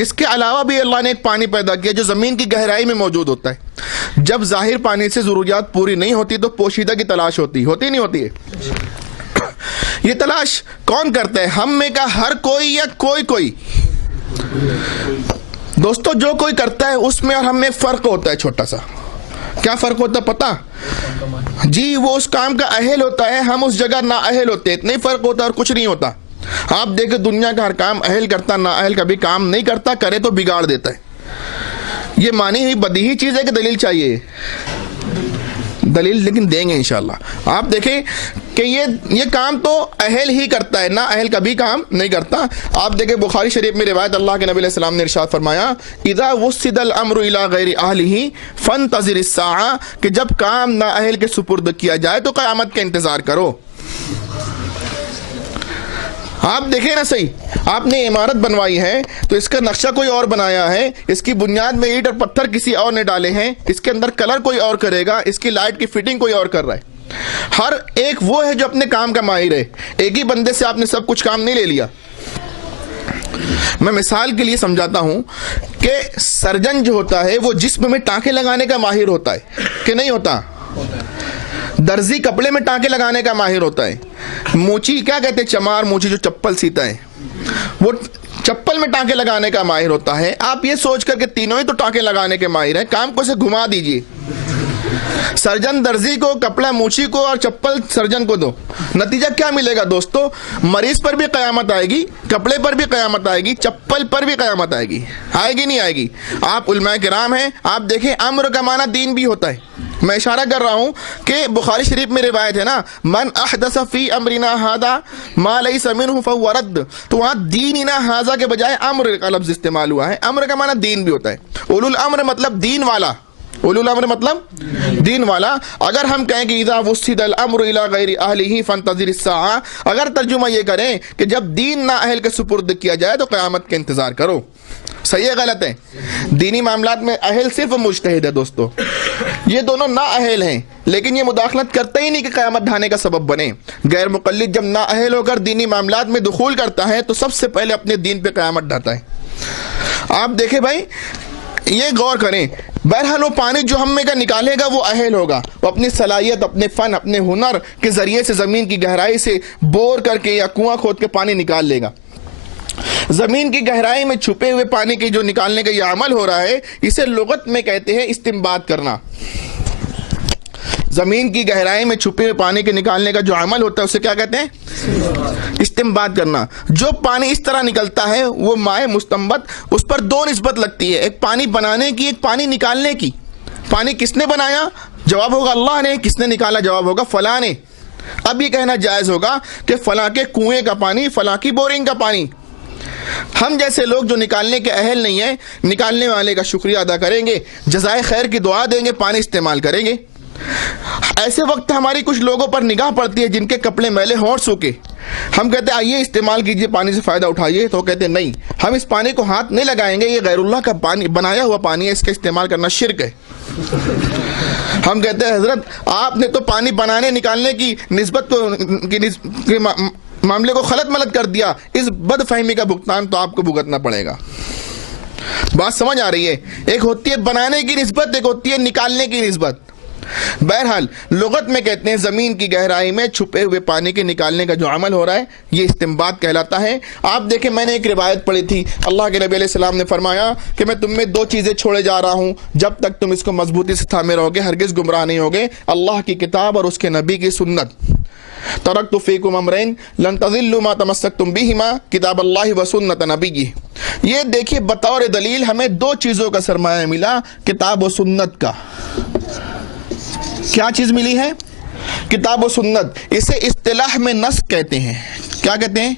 इसके अलावा भी अल्लाह ने एक पानी पैदा किया जो ज़मीन की गहराई में मौजूद होता है। जब ज़ाहिर पानी से ज़रूरियात पूरी नहीं होती तो पोशीदा की तलाश होती नहीं होती है। ये तलाश कौन करता है? हम में का हर कोई या कोई? दोस्तों, जो कोई करता है उसमें और हम में फ़र्क होता है छोटा सा। क्या फ़र्क होता है पता? जी, वो उस काम का अहल होता है, हम उस जगह ना अहल होते हैं। इतना ही फ़र्क होता है और कुछ नहीं होता। आप देखें दुनिया का हर काम अहल करता, ना अहल कभी काम नहीं करता, करे तो बिगाड़ देता है। ये मानी हुई बदीही चीज़ है कि दलील चाहिए? दलील लेकिन देंगे इंशाल्लाह। आप देखें कि ये काम तो अहल ही करता है, ना अहल कभी काम नहीं करता। आप देखें बुखारी शरीफ में रिवायत, अल्लाह के नबी अलैहि सलाम ने इरशाद फरमाया, इज़ा वुस्सिदल अम्रु इला गैरि अहलिही फंतज़िर इस्साअ, कि जब काम ना अहल के सुपुर्द किया जाए तो क़यामत का इंतज़ार करो। आप देखें ना सही, आपने इमारत बनवाई है तो इसका नक्शा कोई और बनाया है, इसकी बुनियाद में ईंट और पत्थर किसी और ने डाले हैं, इसके अंदर कलर कोई और करेगा, इसकी लाइट की फिटिंग कोई और कर रहा है। हर एक वो है जो अपने काम का माहिर है। एक ही बंदे से आपने सब कुछ काम नहीं ले लिया। मैं मिसाल के लिए समझाता हूं कि सर्जन जो होता है वो जिस्म में टांके लगाने का माहिर होता है कि नहीं होता? दर्जी कपड़े में टांके लगाने का माहिर होता है। मोची क्या कहते हैं? चमार मोची जो चप्पल सीता है वो चप्पल में टांके लगाने का माहिर होता है। आप ये सोच करके तीनों ही तो टांके लगाने के माहिर हैं, काम को से घुमा दीजिए। सर्जन दर्जी को, कपड़ा मूची को और चप्पल सर्जन को दो, नतीजा क्या मिलेगा दोस्तों? मरीज पर भी कयामत आएगी, कपड़े पर भी कयामत आएगी, चप्पल पर भी कयामत आएगी। आएगी नहीं आएगी? आप उलमाए किराम हैं, आप देखें अम्र का माना दीन भी होता है। मैं इशारा कर रहा हूँ कि बुखारी शरीफ में रिवायत है ना, मन अहदस फी अमरिना हादा मा लैसा मिन्हु फहुव रद्द, तो वहाँ दीनिना हाजा के बजाय अम्र का लफ्ज़ इस्तेमाल हुआ है। अम्र का माना दीन भी होता है। उलुल अम्र मतलब दीन वाला, उलुल अम्र मतलब दीन वाला। अगर हम कहें कि इज़ा वुस्सिदल अम्रु इला गैरि अहलिही फंतज़िर इस्साअ, अगर तर्जुमा ये करें कि जब दीन ना अहल के सुपुर्द किया जाए तो क़यामत का इंतज़ार करो, सही है गलत है? दीनी मामलात में अहल सिर्फ मुज्तहिद है दोस्तों, ये दोनों ना अहल हैं, लेकिन ये मुदाखलत करते ही नहीं कि क़यामत ढाने का सबब बने। गैर मुक़ल्लिद जब ना अहल होकर दीनी मामलात में दुखूल करता है तो सबसे पहले अपने दीन पे क़यामत ढाता है। आप देखें भाई, ये गौर करें। बहरहाल वो पानी जो हम में का निकालेगा वो अहल होगा, वो अपनी सलाहियत, अपने फ़न, अपने हुनर के ज़रिए से ज़मीन की गहराई से बोर करके या कुआं खोद के पानी निकाल लेगा। जमीन की गहराई में छुपे हुए पानी के जो निकालने का यह अमल हो रहा है, इसे लुगत में कहते हैं इस्तिंबात करना। जमीन की गहराई में छुपे हुए पानी के निकालने का जो अमल होता है उसे क्या कहते हैं? इस्तिंबात करना। जो पानी इस तरह निकलता है वो माए मुस्तंबत, उस पर दो निस्बत लगती है, एक पानी बनाने की, एक पानी निकालने की। पानी किसने बनाया? जवाब होगा अल्लाह ने। किसने निकाला? जवाब होगा फलां ने। अब ये कहना जायज होगा कि फलां के कुएं का पानी, फलां की बोरिंग का पानी। हम जैसे लोग जो निकालने के अहल नहीं है, निकालने वाले का शुक्रिया अदा करेंगे, जज़ाए खैर की दुआ देंगे, पानी इस्तेमाल करेंगे। ऐसे वक्त हमारी कुछ लोगों पर निगाह पड़ती है जिनके कपड़े मैले हों सूखे। हम कहते हैं आइए इस्तेमाल कीजिए, पानी से फ़ायदा उठाइए, तो कहते हैं नहीं, हम इस पानी को हाथ नहीं लगाएंगे, ये गैरुल्लाह का पानी, बनाया हुआ पानी है, इसका इस्तेमाल करना शिर्क है। हम कहते हैं हजरत आपने तो पानी बनाने निकालने की निस्बत को मामले को खलत मलत कर दिया, इस बदफहमी का भुगतान तो आपको भुगतना पड़ेगा। बात समझ आ रही है? एक होती है बनाने की निस्बत, एक होती है निकालने की निस्बत। बहरहाल लुगत में कहते हैं जमीन की गहराई में छुपे हुए पानी के निकालने का जो अमल हो रहा है ये इस्तिंबात कहलाता है। आप देखें, मैंने एक रिवायत पढ़ी थी, अल्लाह के नबी अलैहिस्सलाम ने फरमाया कि मैं तुम में दो चीज़ें छोड़े जा रहा हूँ, जब तक तुम इसको मजबूती से थामे रहोगे हरगिज़ गुमराह नहीं होगे, अल्लाह की किताब और उसके नबी की सुन्नत। तरक्तु फीकुम अमरैन लन तज़िल्लू मा तमस्सक्तुम बिहिमा किताबल्लाहि व सुन्नत नबिय्यि। ये देखिए बतौर दलील हमें दो चीज़ों का सरमाया मिला, किताब व सुन्नत का। क्या चीज मिली है? किताब व सुन्नत। इसे इस्तिलाह में नस कहते हैं। क्या कहते हैं?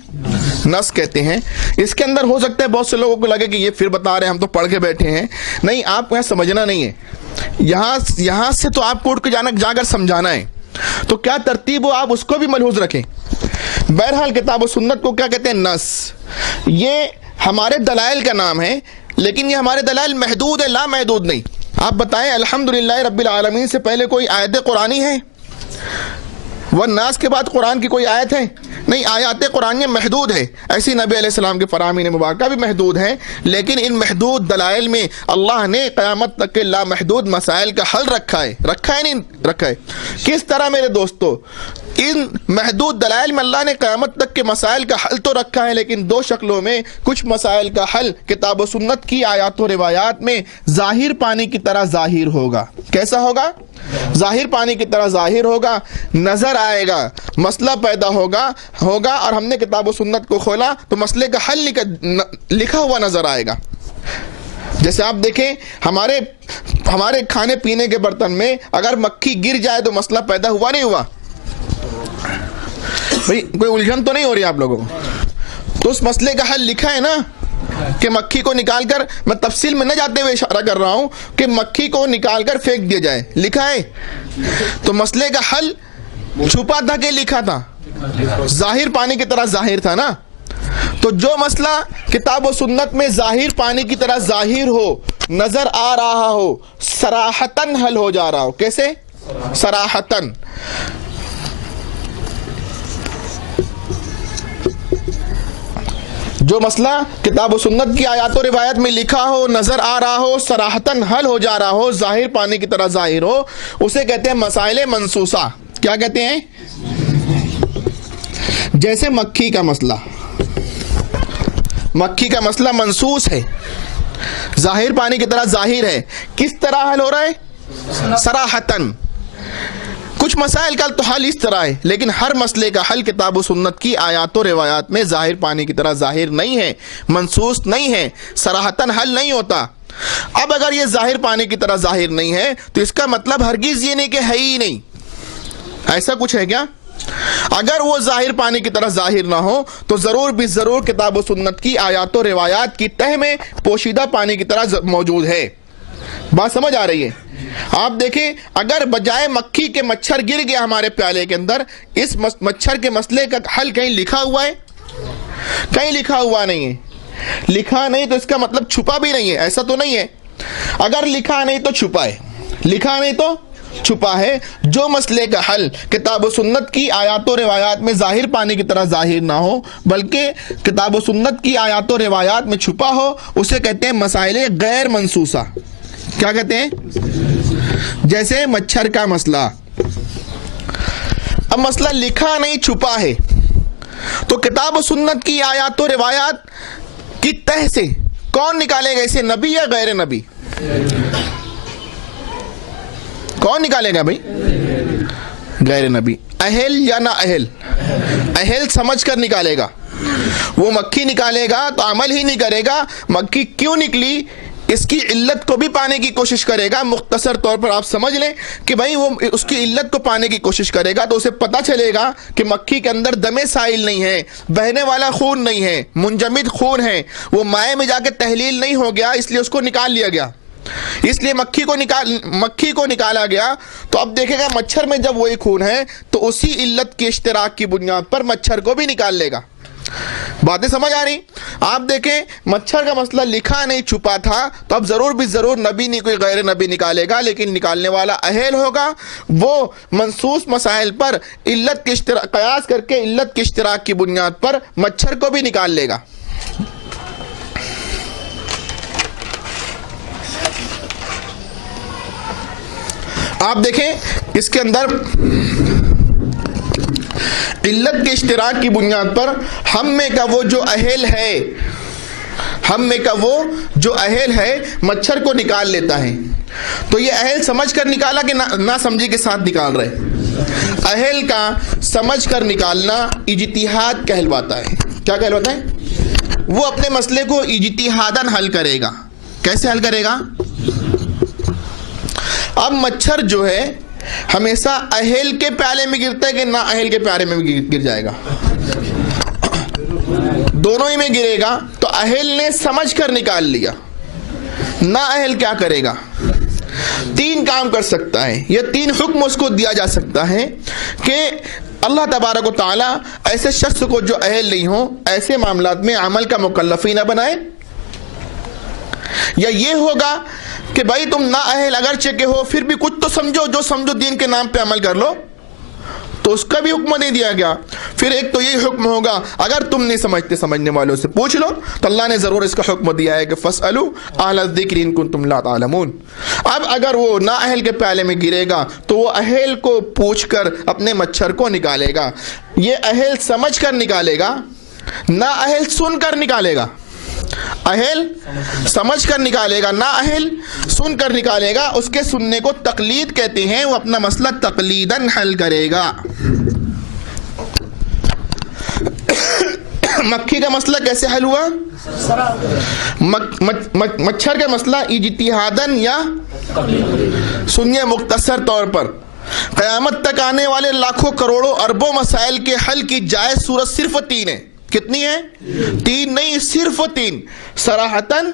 नस कहते हैं। इसके अंदर हो सकता है बहुत से लोगों को लगे कि ये फिर बता रहे हैं, हम तो पढ़ के बैठे हैं। नहीं, आपको यहाँ समझना नहीं है, यहाँ से तो आपको उठ के जाकर समझाना है। तो क्या तरतीब हो, आप उसको भी मलहूज रखें। बहरहाल किताब व सुन्नत को क्या कहते हैं? नस। ये हमारे दलाइल का नाम है, लेकिन ये हमारे दलाइल महदूद है, ला महदूद नहीं। आप बताएं अल्हम्दुलिल्लाह रब्बिल आलमीन से पहले कोई आयत कुरानी है? वन्नास के बाद कुरान की कोई आयत है? नहीं, आयात कुरानी महदूद है। ऐसी नबी अलैहिस्सलाम के फरामीन मुबारका भी महदूद हैं, लेकिन इन महदूद दलाइल में अल्लाह ने क़यामत तक के लामहदूद मसाइल का हल रखा है। रखा है नहीं रखा है? किस तरह मेरे दोस्तों? इन महदूद दलाइल में अल्लाह ने क़यामत तक के मसाइल का हल तो रखा है, लेकिन दो शक्लों में। कुछ मसाइल का हल किताब व सुन्नत की आयात व रिवायात में जाहिर पानी की तरह जाहिर होगा। कैसा होगा? जाहिर पानी की तरह जाहिर होगा, नजर आएगा, मसला पैदा होगा और हमने किताब व सुन्नत को खोला तो मसले का हल लिखा हुआ नजर आएगा। जैसे आप देखें, हमारे खाने पीने के बर्तन में अगर मक्खी गिर जाए तो मसला पैदा हुआ नहीं हुआ? भाई कोई उलझन तो नहीं हो रही आप लोगों को? तो उस मसले का हल लिखा है ना कि मक्खी को निकालकर, मैं तफसील में न जाते हुए इशारा कर रहा हूं कि मक्खी को निकालकर फेंक दिया जाए, लिखा है। तो मसले का हल छुपा था कि लिखा था? जाहिर पानी की तरह जाहिर था ना। तो जो मसला किताब व सुन्नत में जाहिर पानी की तरह जाहिर हो, नजर आ रहा हो, सराहतन हल हो जा रहा हो। कैसे? सराहतन। जो मसला किताब व सुन्नत की आयात और रिवायत में लिखा हो, नजर आ रहा हो, सराहतन हल हो जा रहा हो, जाहिर पानी की तरह जाहिर हो, उसे कहते हैं मसाइले मनसूसा। क्या कहते हैं? जैसे मक्खी का मसला, मक्खी का मसला मनसूस है, जाहिर पानी की तरह जाहिर है। किस तरह हल हो रहा है? सराहतन। कुछ मसाइल का तो हल इस तरह है, लेकिन हर मसले का हल किताब व सुन्नत की आयात और रिवायात में जाहिर पानी की तरह जाहिर नहीं है, मनसूस नहीं है, सराहतन हल नहीं होता। अब अगर ये जाहिर पानी की तरह जाहिर नहीं है तो इसका मतलब हरगिज ये नहीं कि है ही नहीं। ऐसा कुछ है क्या? अगर वो जाहिर पानी की तरह जाहिर ना हो तो जरूर भी जरूर किताब व सुन्नत की आयात और रिवायात की तह में पोशीदा पानी की तरह मौजूद है। बात समझ आ रही है? आप देखें, अगर बजाय मक्खी के मच्छर गिर गया हमारे प्याले के अंदर, इस मच्छर के मसले का हल कहीं लिखा हुआ है? कहीं लिखा हुआ नहीं है। लिखा नहीं तो इसका मतलब छुपा भी नहीं है, ऐसा तो नहीं है। अगर लिखा नहीं तो छुपा है, लिखा नहीं तो छुपा है। जो मसले का हल किताब व सुन्नत की आयात और रिवायात में जाहिर पानी की तरह जाहिर ना हो, बल्कि किताब व सुन्नत की आयात और रिवायात में छुपा हो, उसे कहते हैं मसाइले गैर मनसूसा। क्या कहते हैं? जैसे मच्छर का मसला। अब मसला लिखा नहीं, छुपा है। तो किताब और सुन्नत की आयात और रिवायात की तह से कौन निकालेगा इसे, नबी या गैर नबी? कौन निकालेगा भाई? गैर नबी। अहल या ना अहल? अहल समझ कर निकालेगा। वो मक्खी निकालेगा तो अमल ही नहीं करेगा, मक्खी क्यों निकली इसकी इल्लत को भी पाने की कोशिश करेगा। मुख्तसर तौर पर आप समझ लें कि भाई वो उसकी इल्लत को पाने की कोशिश करेगा तो उसे पता चलेगा कि मक्खी के अंदर दमे साइल नहीं है, बहने वाला खून नहीं है, मुंजमिद खून है, वो माए में जाके तहलील नहीं हो गया, इसलिए उसको निकाल लिया गया, इसलिए मक्खी को निकाला गया। तो अब देखेगा मच्छर में जब वही खून है तो उसी इल्लत के इश्तिराक की बुनियाद पर मच्छर को भी निकाल लेगा। बातें समझ आ रही? आप देखें मच्छर का मसला लिखा नहीं छुपा था, तो अब जरूर भी जरूर नबी नहीं कोई गैर नबी निकालेगा, लेकिन निकालने वाला अहल होगा। वो मनसूस मसाइल पर इल्लत के कयास करके इल्लत के इश्तिराक की बुनियाद पर मच्छर को भी निकाल लेगा। आप देखें इसके अंदर इल्लत के इश्तिराक की बुनियाद पर हम में का वो जो अहल है, हम में का वो जो अहल है मच्छर को निकाल लेता है। तो ये अहल समझ कर निकाला कि ना समझी के साथ निकाल रहे? अहल का समझ कर निकालना इज्तिहाद कहलवाता है। क्या कहलवाता है? वो अपने मसले को इज्तिहादन हल करेगा। कैसे हल करेगा? अब मच्छर जो है हमेशा अहल के प्याले में गिरता है कि ना अहल के प्याले में गिर जाएगा? दोनों ही में गिरेगा। तो अहल ने समझ कर निकाल लिया, ना अहल क्या करेगा? 3 काम कर सकता है। यह 3 हुक्म उसको दिया जा सकता है कि अल्लाह तबारक व तआला ऐसे शख्स को जो अहल नहीं हो ऐसे मामलात में अमल का मुकल्लफी ना बनाए, या ये होगा कि भाई तुम ना अहल अगरचे के हो फिर भी कुछ तो समझो, जो समझो दीन के नाम पे अमल कर लो, तो उसका भी हुक्म दे दिया गया। फिर एक तो यही हुक्म होगा अगर तुम नहीं समझते समझने वालों से पूछ लो, तो अल्लाह ने जरूर इसका हुक्म दिया है कि फसअलू अहल ज़िक्र इन कुंतुम ला तालमून। अब अगर वो ना अहल के प्याले में गिरेगा तो वो अहल को पूछ कर अपने मच्छर को निकालेगा। ये अहल समझ कर निकालेगा, ना अहल सुन कर निकालेगा। अहल समझ कर निकालेगा, ना अहल सुन कर निकालेगा। उसके सुनने को तकलीद कहते हैं। वो अपना मसला तकलीदन हल करेगा। मक्खी का मसला कैसे हल हुआ? मच्छर का मसला इज्तिहादन या सुनिए मुख्तसर तौर पर क़यामत तक आने वाले लाखों करोड़ों अरबों मसाइल के हल की जायज़ सूरत सिर्फ 3 है। कितनी है? 3 नहीं, सिर्फ 3। सराहतन,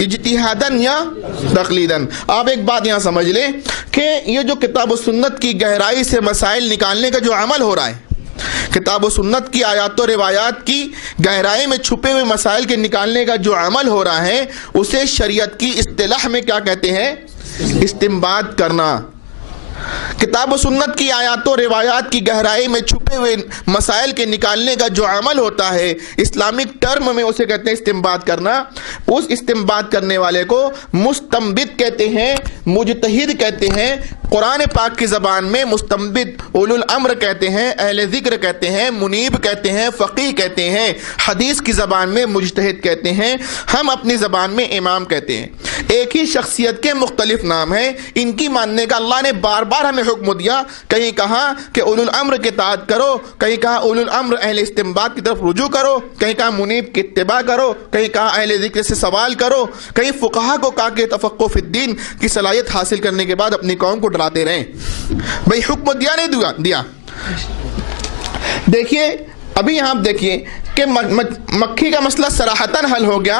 इज्तिहादन या तकलीदन। आप एक बात यहां समझ लें कि ये जो किताब और सुन्नत की गहराई से मसाइल निकालने का जो अमल हो रहा है, किताब और सुन्नत की आयात और रिवायात की गहराई में छुपे हुए मसाइल के निकालने का जो अमल हो रहा है, उसे शरीयत की इस्तिलाह में क्या कहते हैं? इस्तिंबात करना। किताब और सुन्नत की आयातों रिवायात की गहराई में छुपे हुए मसाइल के निकालने का जो अमल होता है, इस्लामिक टर्म में उसे कहते हैं इस्तिंबात करना। उस इस्तिंबात करने वाले को मुस्तंबित कहते हैं, मुजतहिद कहते हैं। कुरान पाक की ज़बान में मुस्तंबित उलुल अम्र कहते हैं, अहले ज़िक्र कहते हैं, मुनीब कहते हैं, फ़क़ीह कहते हैं। हदीस की ज़बान में मुजतहिद कहते हैं। हम अपनी ज़बान में इमाम कहते हैं। एक ही शख्सियत के मुख्तलिफ नाम हैं। इनकी मानने का अल्लाह ने बार बार हमें हुक्म दिया। कहीं कहा कि उलुल अम्र की इताअत करो, कहीं कहा उलुल अम्र अहले इस्तिंबात की तरफ रुजू करो, कहीं कहा मुनीब की इत्तिबा करो, कहीं कहा अहले ज़िक्र से सवाल करो, कहीं फ़ुक़हा को कहा कि तफ़क्कुह फ़िद्दीन की सलाहियत हासिल करने के बाद अपनी कौम को डराते रहें। भाई हुक्म दिया नहीं दिया? देखिए अभी यहां आप देखिए कि मक्खी का मसला सराहतन हल हो गया।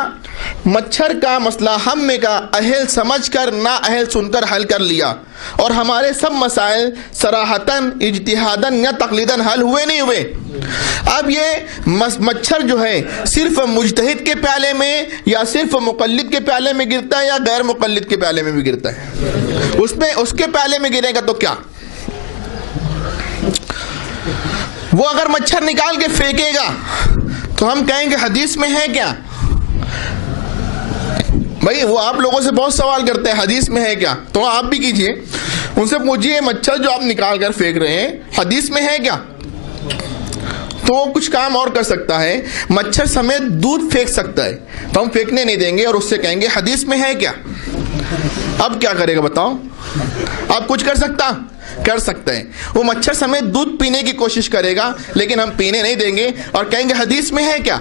मच्छर का मसला हम में का अहल समझ कर ना अहल सुनकर हल कर लिया। और हमारे सब मसाइल सराहतन, इज्तिहादन या तकलीदन हल हुए नहीं हुए। अब ये मच्छर जो है सिर्फ मुजतहिद के प्याले में या सिर्फ मुक़ल्लिद के प्याले में गिरता है या गैर मुक़ल्लिद के प्याले में भी गिरता है? उसमें उसके प्याले में गिरेगा तो क्या? वो अगर मच्छर निकाल के फेंकेगा तो हम कहेंगे हदीस में है क्या? भाई वो आप लोगों से बहुत सवाल करते हैं हदीस में है क्या, तो आप भी कीजिए, उनसे पूछिए मच्छर जो आप निकाल कर फेंक रहे हैं हदीस में है क्या? तो वो कुछ काम और कर सकता है, मच्छर समेत दूध फेंक सकता है, तो हम फेंकने नहीं देंगे और उससे कहेंगे हदीस में है क्या। अब क्या करेगा बताओ? अब कुछ कर सकता है। वो मच्छर समेत दूध पीने की कोशिश करेगा, लेकिन हम पीने नहीं देंगे और कहेंगे हदीस में है क्या।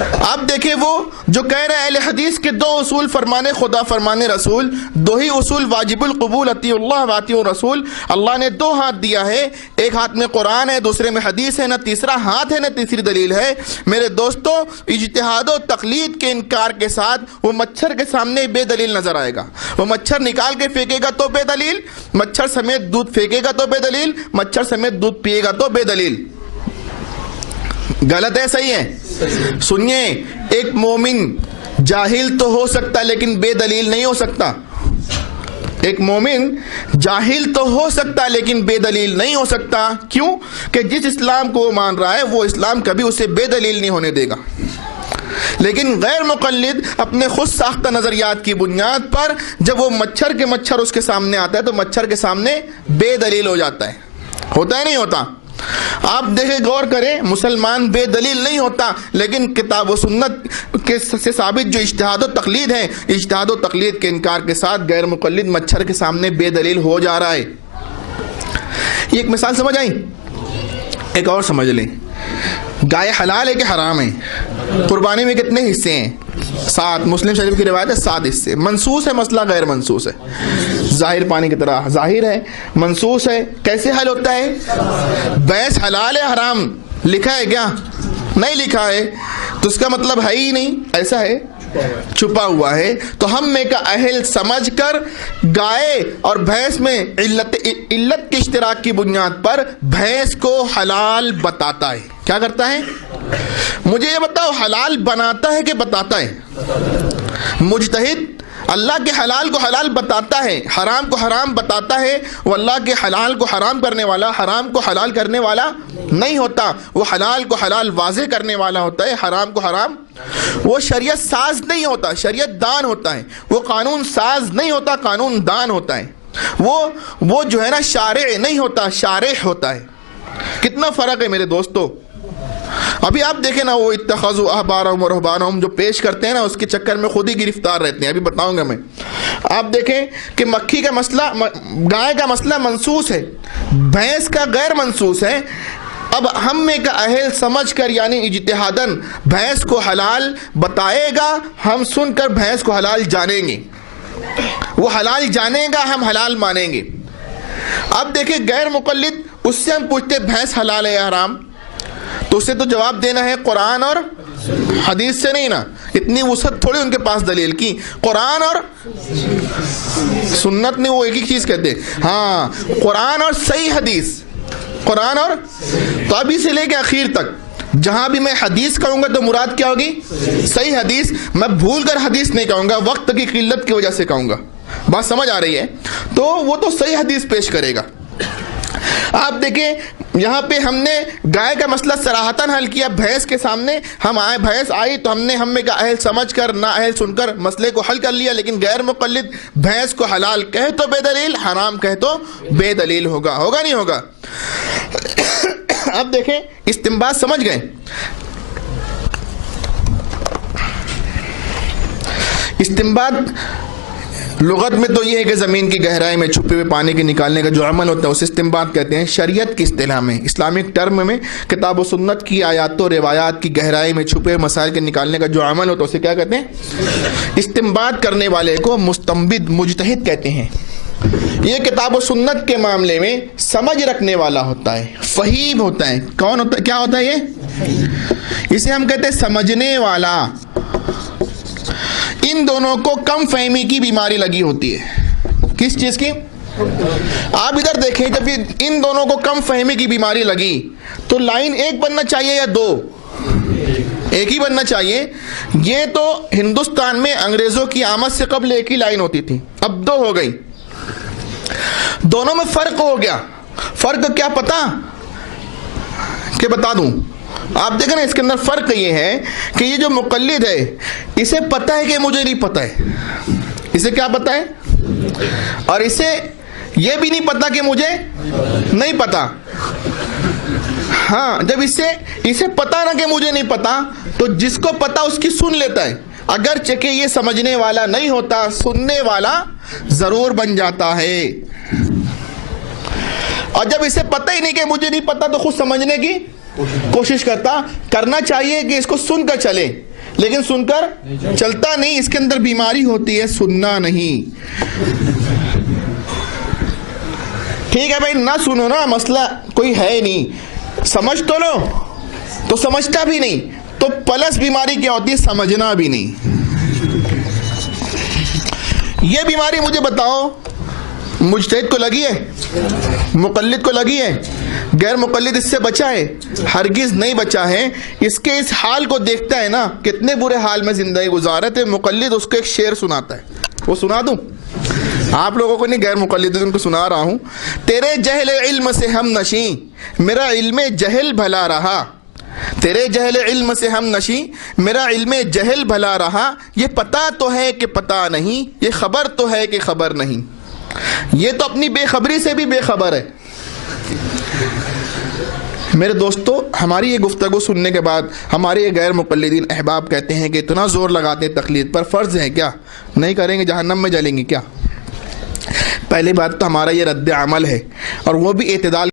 आप देखें, वो जो कह रहे हैं अहले हदीस के दो उसूल फरमाने खुदा फरमाने रसूल, दो ही उसूल वाजिबुल कबूल अतीउल्लाह व अतीउर रसूल। अल्लाह ने दो हाथ दिया है, एक हाथ में कुरान है, दूसरे में हदीस है, न तीसरा हाथ है न तीसरी दलील है। मेरे दोस्तों, इज्तिहाद और तकलीद के इनकार के साथ वो मच्छर के सामने बेदलील नजर आएगा। वो मच्छर निकाल के फेंकेगा तो बेदलील, मच्छर समेत दूध फेंकेगा तो बेदलील, मच्छर समेत दूध पिएगा तो बेदलील। गलत है सही है? सुनिए, एक मोमिन जाहिल तो हो सकता लेकिन बेदलील नहीं हो सकता। एक मोमिन जाहिल तो हो सकता लेकिन बेदलील नहीं हो सकता। क्यों? कि जिस इस्लाम को वो मान रहा है वो इस्लाम कभी उसे बेदलील नहीं होने देगा। लेकिन गैर मुक़ल्लिद अपने खुद साख्ता नजरियात की बुनियाद पर जब वो मच्छर के मच्छर उसके सामने आता है तो मच्छर के सामने बेदलील हो जाता है। होता है नहीं होता? आप देखें, गौर करें, मुसलमान बेदलील नहीं होता, लेकिन किताब व सुन्नत के से साबित जो इज्तिहाद और तकलीद है, इज्तिहाद और तकलीद के इनकार के साथ गैर मुक़ल्लिद मच्छर के सामने बेदलील हो जा रहा है। ये एक मिसाल समझ आई? एक और समझ लें, गाय हलाल है कि हराम है? कुर्बानी में कितने हिस्से हैं? 7। मुस्लिम शरीफ की रिवायत है 7 हिस्से। मनसूस है मसला, गैर मनसूस है? जाहिर पानी की तरह जाहिर है, मनसूस है। कैसे हल होता है? भैंस हलाल है हराम लिखा है क्या? नहीं लिखा है, तो उसका मतलब है ही नहीं, ऐसा है, छुपा हुआ है। तो हम में का अहल समझकर गाय और भैंस में इल्लत के इश्तिराक की बुनियाद पर भैंस को हलाल बताता है। क्या करता है? मुझे ये बताओ, हलाल बनाता है कि बताता है? मुजतहिद अल्लाह के हलाल को हलाल बताता है, हराम को हराम बताता है। वो अल्लाह के हलाल को हराम करने वाला, हराम को हलाल करने वाला नहीं होता। वो हलाल को हलाल वाज़े करने वाला होता है, हराम को हराम। वो शरीयत साज नहीं होता, शरीयत दान होता है। वो कानून साज नहीं होता, कानून दान होता है। वो जो है ना, शारे नहीं होता, शारे होता है। कितना फ़र्क है मेरे दोस्तों। अभी आप देखें ना, वो इत्तखज़ू अहबारहुम व रुहबानहुम जो पेश करते हैं ना, उसके चक्कर में खुद ही गिरफ्तार रहते हैं। अभी बताऊंगा मैं। आप देखें कि मक्खी का मसला, गाय का मसला मनसूस है, भैंस का गैर मनसूस है। अब हम में का अहल समझ कर, यानी इज्तिहादन भैंस को हलाल बताएगा, हम सुनकर भैंस को हलाल जानेंगे। वो हलाल जानेगा, हम हलाल मानेंगे। अब देखें, गैर मुक़ल्लिद, उससे हम पूछते भैंस हलाल है या हराम, तो उसे तो जवाब देना है कुरान और हदीस से, नहीं ना। इतनी वसअत थोड़ी उनके पास दलील की। कुरान और सुन्नत ने वो एक ही चीज कहते, हाँ, कुरान और सही हदीस, कुरान और। तो अभी से लेके आखिर तक जहां भी मैं हदीस कहूंगा तो मुराद क्या होगी? सही हदीस। मैं भूल कर हदीस नहीं कहूंगा, वक्त की किल्लत की वजह से कहूंगा। बात समझ आ रही है? तो वो तो सही हदीस पेश करेगा। आप देखें, यहाँ पे हमने गाय का मसला सराहतन हल किया भैंस के सामने। हम आए, भैंस आई तो हमने हमें का अहल समझकर, ना अहल सुनकर मसले को हल कर लिया। लेकिन गैर मुक़ल्लिद भैंस को हलाल कहे तो बेदलील, हराम कहे तो बेदलील होगा। होगा नहीं होगा? अब देखें, इस्तिंबात समझ गए? इस्तिंबात लुगत में तो ये है कि ज़मीन की गहराई में छुपे हुए पानी के निकालने का जो अमल होता है उसे इस्तिंबात कहते हैं। शरीयत की इस्तिलाह में, इस्लामिक टर्म में, किताब व सुन्नत की आयात और रिवायात की गहराई में छुपे हुए मसाइल के निकालने का जो अमल होता है उसे क्या कहते हैं? इस्तिंबात करने वाले को मुस्तंबिद, मुजतहिद कहते हैं। ये किताब व सुन्नत के मामले में समझ रखने वाला होता है, फहीम होता है। कौन होता है? क्या होता है ये? इसे हम कहते हैं समझने वाला। इन दोनों को कम फहमी की बीमारी लगी होती है। किस चीज की? आप इधर देखें, जब इन दोनों को कम फहमी की बीमारी लगी तो लाइन एक बनना चाहिए या दो? एक ही बनना चाहिए। ये तो हिंदुस्तान में अंग्रेजों की आमद से कबल एक ही लाइन होती थी, अब दो हो गई। दोनों में फर्क हो गया। फर्क क्या पता कि बता दूं? आप देखें ना, इसके अंदर फर्क ये है कि ये जो मुक़ल्लिद है इसे पता है कि मुझे नहीं पता है। इसे क्या पता है? और इसे ये भी नहीं पता कि मुझे नहीं पता। हाँ, जब इसे पता ना कि मुझे नहीं पता, तो जिसको पता उसकी सुन लेता है। अगर चके ये समझने वाला नहीं होता, सुनने वाला जरूर बन जाता है। और जब इसे पता ही नहीं कि मुझे नहीं पता, तो खुद समझने की कोशिश करना चाहिए कि इसको सुनकर चले, लेकिन सुनकर चलता नहीं। इसके अंदर बीमारी होती है, सुनना नहीं। ठीक है भाई, ना सुनो ना, मसला कोई है नहीं, समझ तो लो, तो समझता भी नहीं, तो प्लस बीमारी क्या होती है, समझना भी नहीं। ये बीमारी मुझे बताओ, मुजतहिद को लगी है, मुक़ल्लिद को लगी है, गैर मुक़ल्लिद इससे बचा है? हरगिज़ नहीं बचा है। इसके इस हाल को देखता है ना, कितने बुरे हाल में ज़िंदगी गुजारत है। मुक़ल्लिद उसको एक शेर सुनाता है, वो सुना दूँ आप लोगों को? नहीं, गैर मुक़ल्लिद उनको सुना रहा हूँ। तेरे जहल इल्म से हम नशी, मेरा इल्म जहल भला रहा। तेरे जहल इल्म से हम नशी, मेरा इल्म जहल भला रहा। ये पता तो है कि पता नहीं, ये खबर तो है कि खबर नहीं। ये तो अपनी बेखबरी से भी बेखबर है। मेरे दोस्तों, हमारी ये गुफ्तगू सुनने के बाद हमारे ये गैर मुक़ल्लिदीन अहबाब कहते हैं कि इतना ज़ोर लगाते हैं तक़लीद पर, फ़र्ज़ है क्या? नहीं करेंगे जहन्नम में जलेंगे क्या? पहली बात तो हमारा ये रद्द अमल है, और वो भी एतदाल